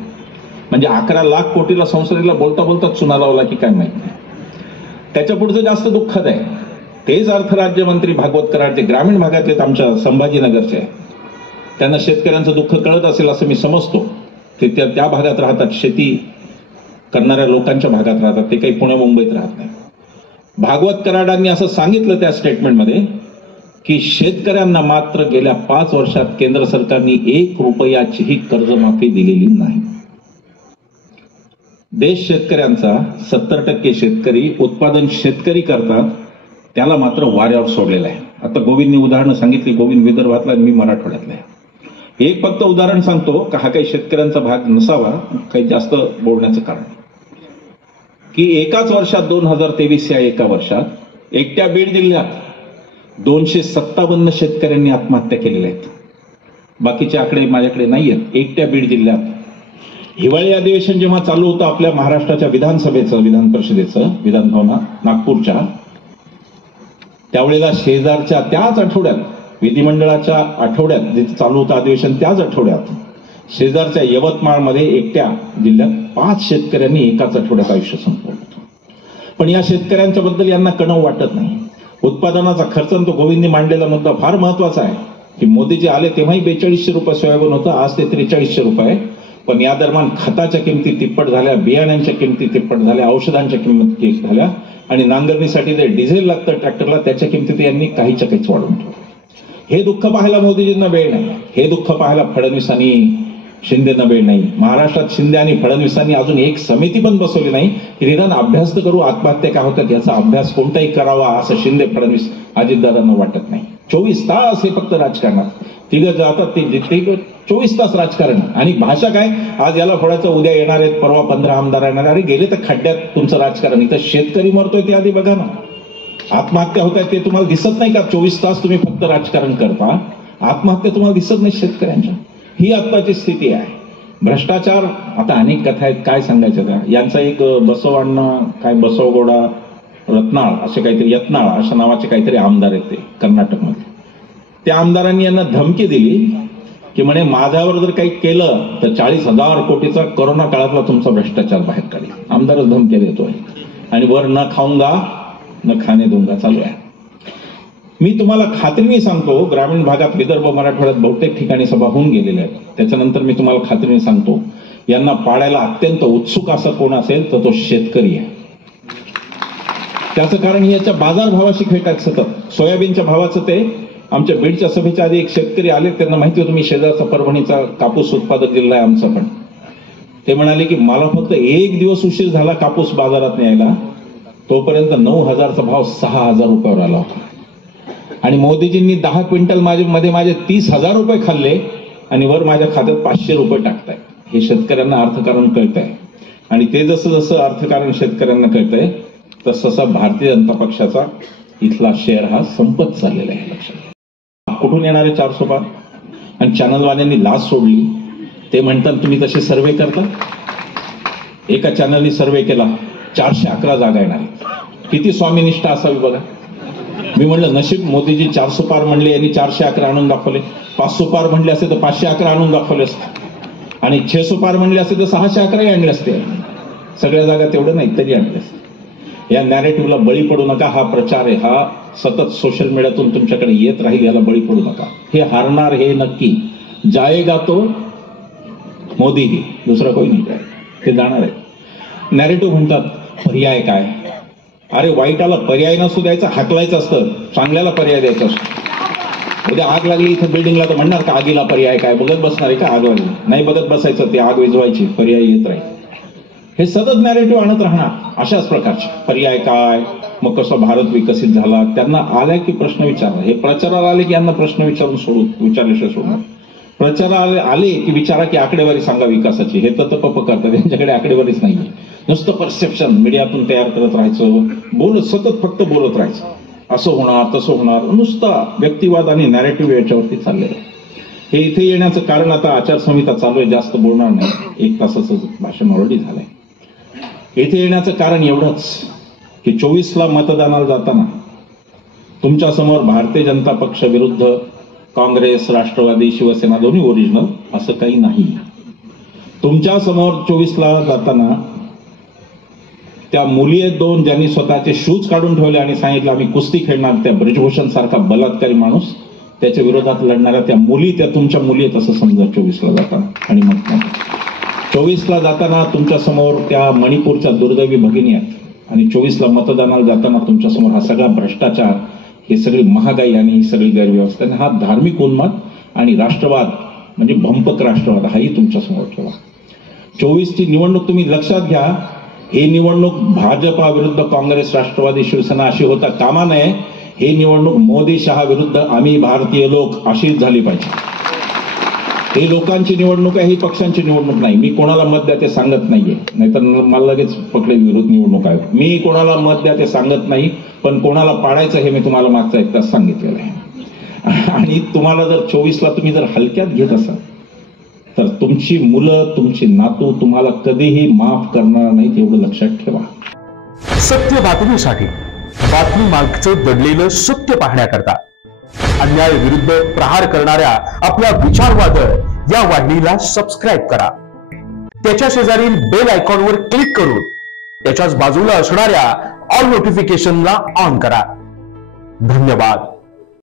म्हणजे 11 लाख कोटीला संसदेला बोलता बोलता चुना लावला की काय माहित नाही. त्याच्या पुढचं जास्त दुःखद आहे. तेच अर्थराज्यमंत्री भागवत कराड जे ग्रामीण भागातले, आमच्या संभाजीनगरचे, त्यांना शेतकऱ्यांचं दुःख कळत असेल असं मी समजतो. ते त्या भागात राहतात, शेती करणाऱ्या लोकांच्या भागात राहतात, ते काही पुणे मुंबईत राहत नाही. भागवत कराडांनी असं सांगितलं त्या स्टेटमेंटमध्ये की शेतकऱ्यांना मात्र गेल्या 5 वर्षात केंद्र सरकारने 1 रुपयाचीही कर्जमाफी दिलेली नाही. देश शेतकऱ्यांचा 70% शेतकरी उत्पादन शेतकरी करतात, त्याला मात्र वाऱ्यावर सोडलेलं आहे. आता गोविंदनी उदाहरणं सांगितली, गोविंद विदर्भातला, मी मराठवाड्यातला आहे. एक फक्त उदाहरण सांगतो का हा काही शेतकऱ्यांचा भाग नसावा, काही जास्त बोलण्याचं कारण की एकाच वर्षात 2023 या एका वर्षात एकट्या बीड जिल्ह्यात 257 शेतकऱ्यांनी आत्महत्या केलेल्या आहेत. बाकीचे आकडे माझ्याकडे नाही आहेत. एकट्या बीड जिल्ह्यात हिवाळी अधिवेशन जेव्हा चालू होतं आपल्या महाराष्ट्राच्या विधानसभेचं, विधान परिषदेचं, विधानभवनात नागपूरच्या, त्यावेळेला शेजारच्या त्याच आठवड्यात, विधिमंडळाच्या आठवड्यात जे चालू होतं अधिवेशन, त्याच आठवड्यात शेजारच्या यवतमाळमध्ये एकट्या जिल्ह्यात 5 शेतकऱ्यांनी एकाच आठवड्यात आयुष्य संपवलं. पण या शेतकऱ्यांच्या बद्दल यांना कणव वाटत नाही. उत्पादनाचा खर्च, तो गोविंदनी मांडलेला मुद्दा फार महत्वाचा आहे की मोदीजी आले तेव्हाही 4200 रुपये सोयाबीन होतं, आज ते 4300 रुपये. पण या दरम्यान खताच्या किमती तिप्पट झाल्या, बियाण्यांच्या किमती तिप्पट झाल्या, औषधांच्या किमती झाल्या, आणि नांगरणीसाठी जे डिझेल लागतं ट्रॅक्टरला त्याच्या किमती यांनी काहीच्या काहीच वाढवून ठेवलं. हे दुःख पाहायला मोदीजींना वेळ नाही. हे दुःख पाहायला फडणवीसांनी, शिंदेना वेळ नाही. महाराष्ट्रात शिंदे आणि फडणवीसांनी अजून एक समिती पण बसवली नाही की निदान अभ्यास तर करू, आत्महत्या का होतात याचा अभ्यास कोणताही करावा, असं शिंदे, फडणवीस, अजितदादांना वाटत नाही. 24 तास हे फक्त राजकारणात तिघं जातात, ते जिथे 24 तास राजकारण. आणि भाषा काय, आज याला फोडायचं, उद्या येणार आहेत, परवा 15 आमदार येणार. अरे गेले तर खड्ड्यात तुमचं राजकारण. इथं शेतकरी मरतोय ते आधी बघा ना, आत्महत्या होत आहेत ते तुम्हाला दिसत नाही का? 24 तास तुम्ही फक्त राजकारण करता, आत्महत्या तुम्हाला दिसत नाही शेतकऱ्यांच्या. ही आत्ताची स्थिती आहे. भ्रष्टाचार, आता अनेक कथा आहेत, काय सांगायचं त्या. यांचा एक बसवण्णा, काय बसवगोडा रत्नाळ असे काहीतरी, यत्नाळ अशा नावाचे काहीतरी आमदार आहेत ते कर्नाटकमध्ये. त्या आमदारांनी यांना धमकी दिली की म्हणे माझ्यावर जर काही केलं तर 40,000 कोटीचा कोरोना काळातला तुमचा भ्रष्टाचार बाहेर काढेल. आमदारच धमकी देतोय आणि वर न खाऊंगा न खाणे दूंगा चालू आहे. मी तुम्हाला खात्रीने सांगतो, ग्रामीण भागात, विदर्भ, मराठवाड्यात बहुतेक ठिकाणी सभा होऊन गेलेल्या आहेत. त्याच्यानंतर मी तुम्हाला खात्रीने सांगतो, यांना पाडायला अत्यंत उत्सुक असं कोण असेल तर तो शेतकरी आहे. त्याचं कारण याच्या बाजारभावाशी खेळतात सतत. सोयाबीनच्या भावाचं ते आमच्या बीडच्या सभेच्या आधी एक शेतकरी आले, त्यांना माहिती होतं मी शेजारचा परभणीचा कापूस उत्पादक जिल्हा आहे आमचा. पण ते म्हणाले की मला फक्त 1 दिवस उशीर झाला कापूस बाजारात न्यायला तोपर्यंत 9,000चा भाव 6,000 रुपयावर आला होता. आणि मोदीजींनी 10 क्विंटल माझे 30,000 रुपये खाल्ले आणि वर माझ्या खात्यात 500 रुपये टाकताय. हे शेतकऱ्यांना अर्थकारण कळतंय. आणि ते जसं जसं अर्थकारण शेतकऱ्यांना कळतंय तसं भारतीय जनता पक्षाचा इथला शेअर हा संपत चाललेला आहे. लक्षात कुठून येणारे 400 पार? आणि चॅनलवाल्यांनी लाच सोडली. ते म्हणतात तुम्ही तसे सर्वे करता. एका चॅनलनी सर्वे केला 411 जागा येणार. किती स्वामीनिष्ठा असावी बघा. मी म्हणलं नशीब मोदीजी 400 पार म्हणले, यांनी 411 आणून दाखवले. 500 पार म्हणले असते तर 511 आणून दाखवले असते. आणि 600 पार म्हणले असते तर 611 आणले असते. सगळ्या जागा तेवढं नाही तरी आणले असते. या नॅरेटिव्हला बळी पडू नका. हा प्रचार आहे, हा सतत सोशल मीडियातून तुमच्याकडे येत राहील. याला बळी पडू नका. हे हारणार हे नक्की. जाएगा तो मोदी ही, दुसरा कोणी नाही जाय. ते जाणार आहे. नॅरेटिव्ह म्हणतात पर्याय काय? अरे वाईटाला पर्याय नसू द्यायचा, हाकलायचं असतं. चांगल्याला पर्याय द्यायचा असतो. उद्या आग लागली इथं बिल्डिंगला तर म्हणणार का आगीला पर्याय काय? बघत बसणार आहे का आग लागली? नाही बघत बसायचं. ते आग विझवायची, पर्याय येत राहील. हे सतत नॅरेटिव्ह आणत राहणार अशाच प्रकारचे. पर्याय काय? मग कसा भारत विकसित झाला? त्यांना आल्या की प्रश्न विचारला. हे प्रचाराला आले की यांना प्रश्न विचारून विचारल्याशिवाय सोडून. प्रचाराला आले की विचारा की आकडेवारी सांगा विकासाची. हे तर पप करतात. त्यांच्याकडे आकडेवारीच नाहीये. नुसतं परसेप्शन मीडियातून तयार करत राहायचं. बोलत सतत फक्त बोलत राहायचं. असं होणार तसं होणार. नुसता व्यक्तिवाद आणि नॅरेटिव्ह याच्यावरती चाललेलं आहे. हे इथे येण्याचं कारण आता आचारसंहिता चालू आहे. जास्त बोलणार नाही. 1 तासाचं भाषण ऑलरेडी झालंय. इथे येण्याचं कारण एवढंच की 24ला मतदानाला जाताना तुमच्या समोर भारतीय जनता पक्ष विरुद्ध काँग्रेस, राष्ट्रवादी, शिवसेना दोन्ही ओरिजिनल असं काही नाही. तुमच्या समोर 24ला जाताना त्या मुली आहेत 2 ज्यांनी स्वतःचे शूज काढून ठेवले आणि सांगितलं आम्ही कुस्ती खेळणार. त्या ब्रिजभूषण सारखा बलात्कारी माणूस, त्याच्या विरोधात लढणाऱ्या त्या मुली, त्या तुमच्या मुली आहेत असं समजा 24ला जाताना. आणि मग 24ला जाताना तुमच्या समोर त्या मणिपूरच्या दुर्दैवी भगिनी आहेत. आणि 24ला मतदानाला जाताना तुमच्या समोर हा सगळा भ्रष्टाचार, ही सगळी महागाई आणि ही सगळी गैरव्यवस्था, हा धार्मिक उन्माद आणि राष्ट्रवाद म्हणजे भंपक राष्ट्रवाद हाही तुमच्या समोर ठेवा. 24ची निवडणूक तुम्ही लक्षात घ्या. ही निवडणूक भाजपा विरुद्ध काँग्रेस, राष्ट्रवादी, शिवसेना अशी होता कामा नये. ही निवडणूक मोदी शहा विरुद्ध आम्ही भारतीय लोक अशीच झाली पाहिजे. ही लोकांची निवडणूक आहे, ही पक्षांची निवडणूक नाही. मी कोणाला मत द्या ते सांगत नाहीये, नाहीतर मला लगेच पकडेल विरोध निवडणूक आहे. मी कोणाला मत द्या ते सांगत नाही, पण कोणाला पाडायचं हे मी तुम्हाला मागचा 1 तास सांगितलेलं आहे. आणि तुम्हाला जर 24ला तुम्ही जर हलक्यात घेत असाल तर तुमची मुलं, तुमची नातू तुम्हाला कधीही माफ करणार नाहीत, एवढं लक्षात ठेवा. सत्य बातमीसाठी, बातमी मागचं दडलेलं सत्य पाहण्याकरता, अन्याय विरुद्ध प्रहार करणाऱ्या आपल्या विचारवादळ या वाहिनीला सबस्क्राईब करा. त्याच्या शेजारील बेल आयकॉनवर क्लिक करून त्याच्याच बाजूला असणाऱ्या ऑल नोटिफिकेशनला ऑन करा. धन्यवाद.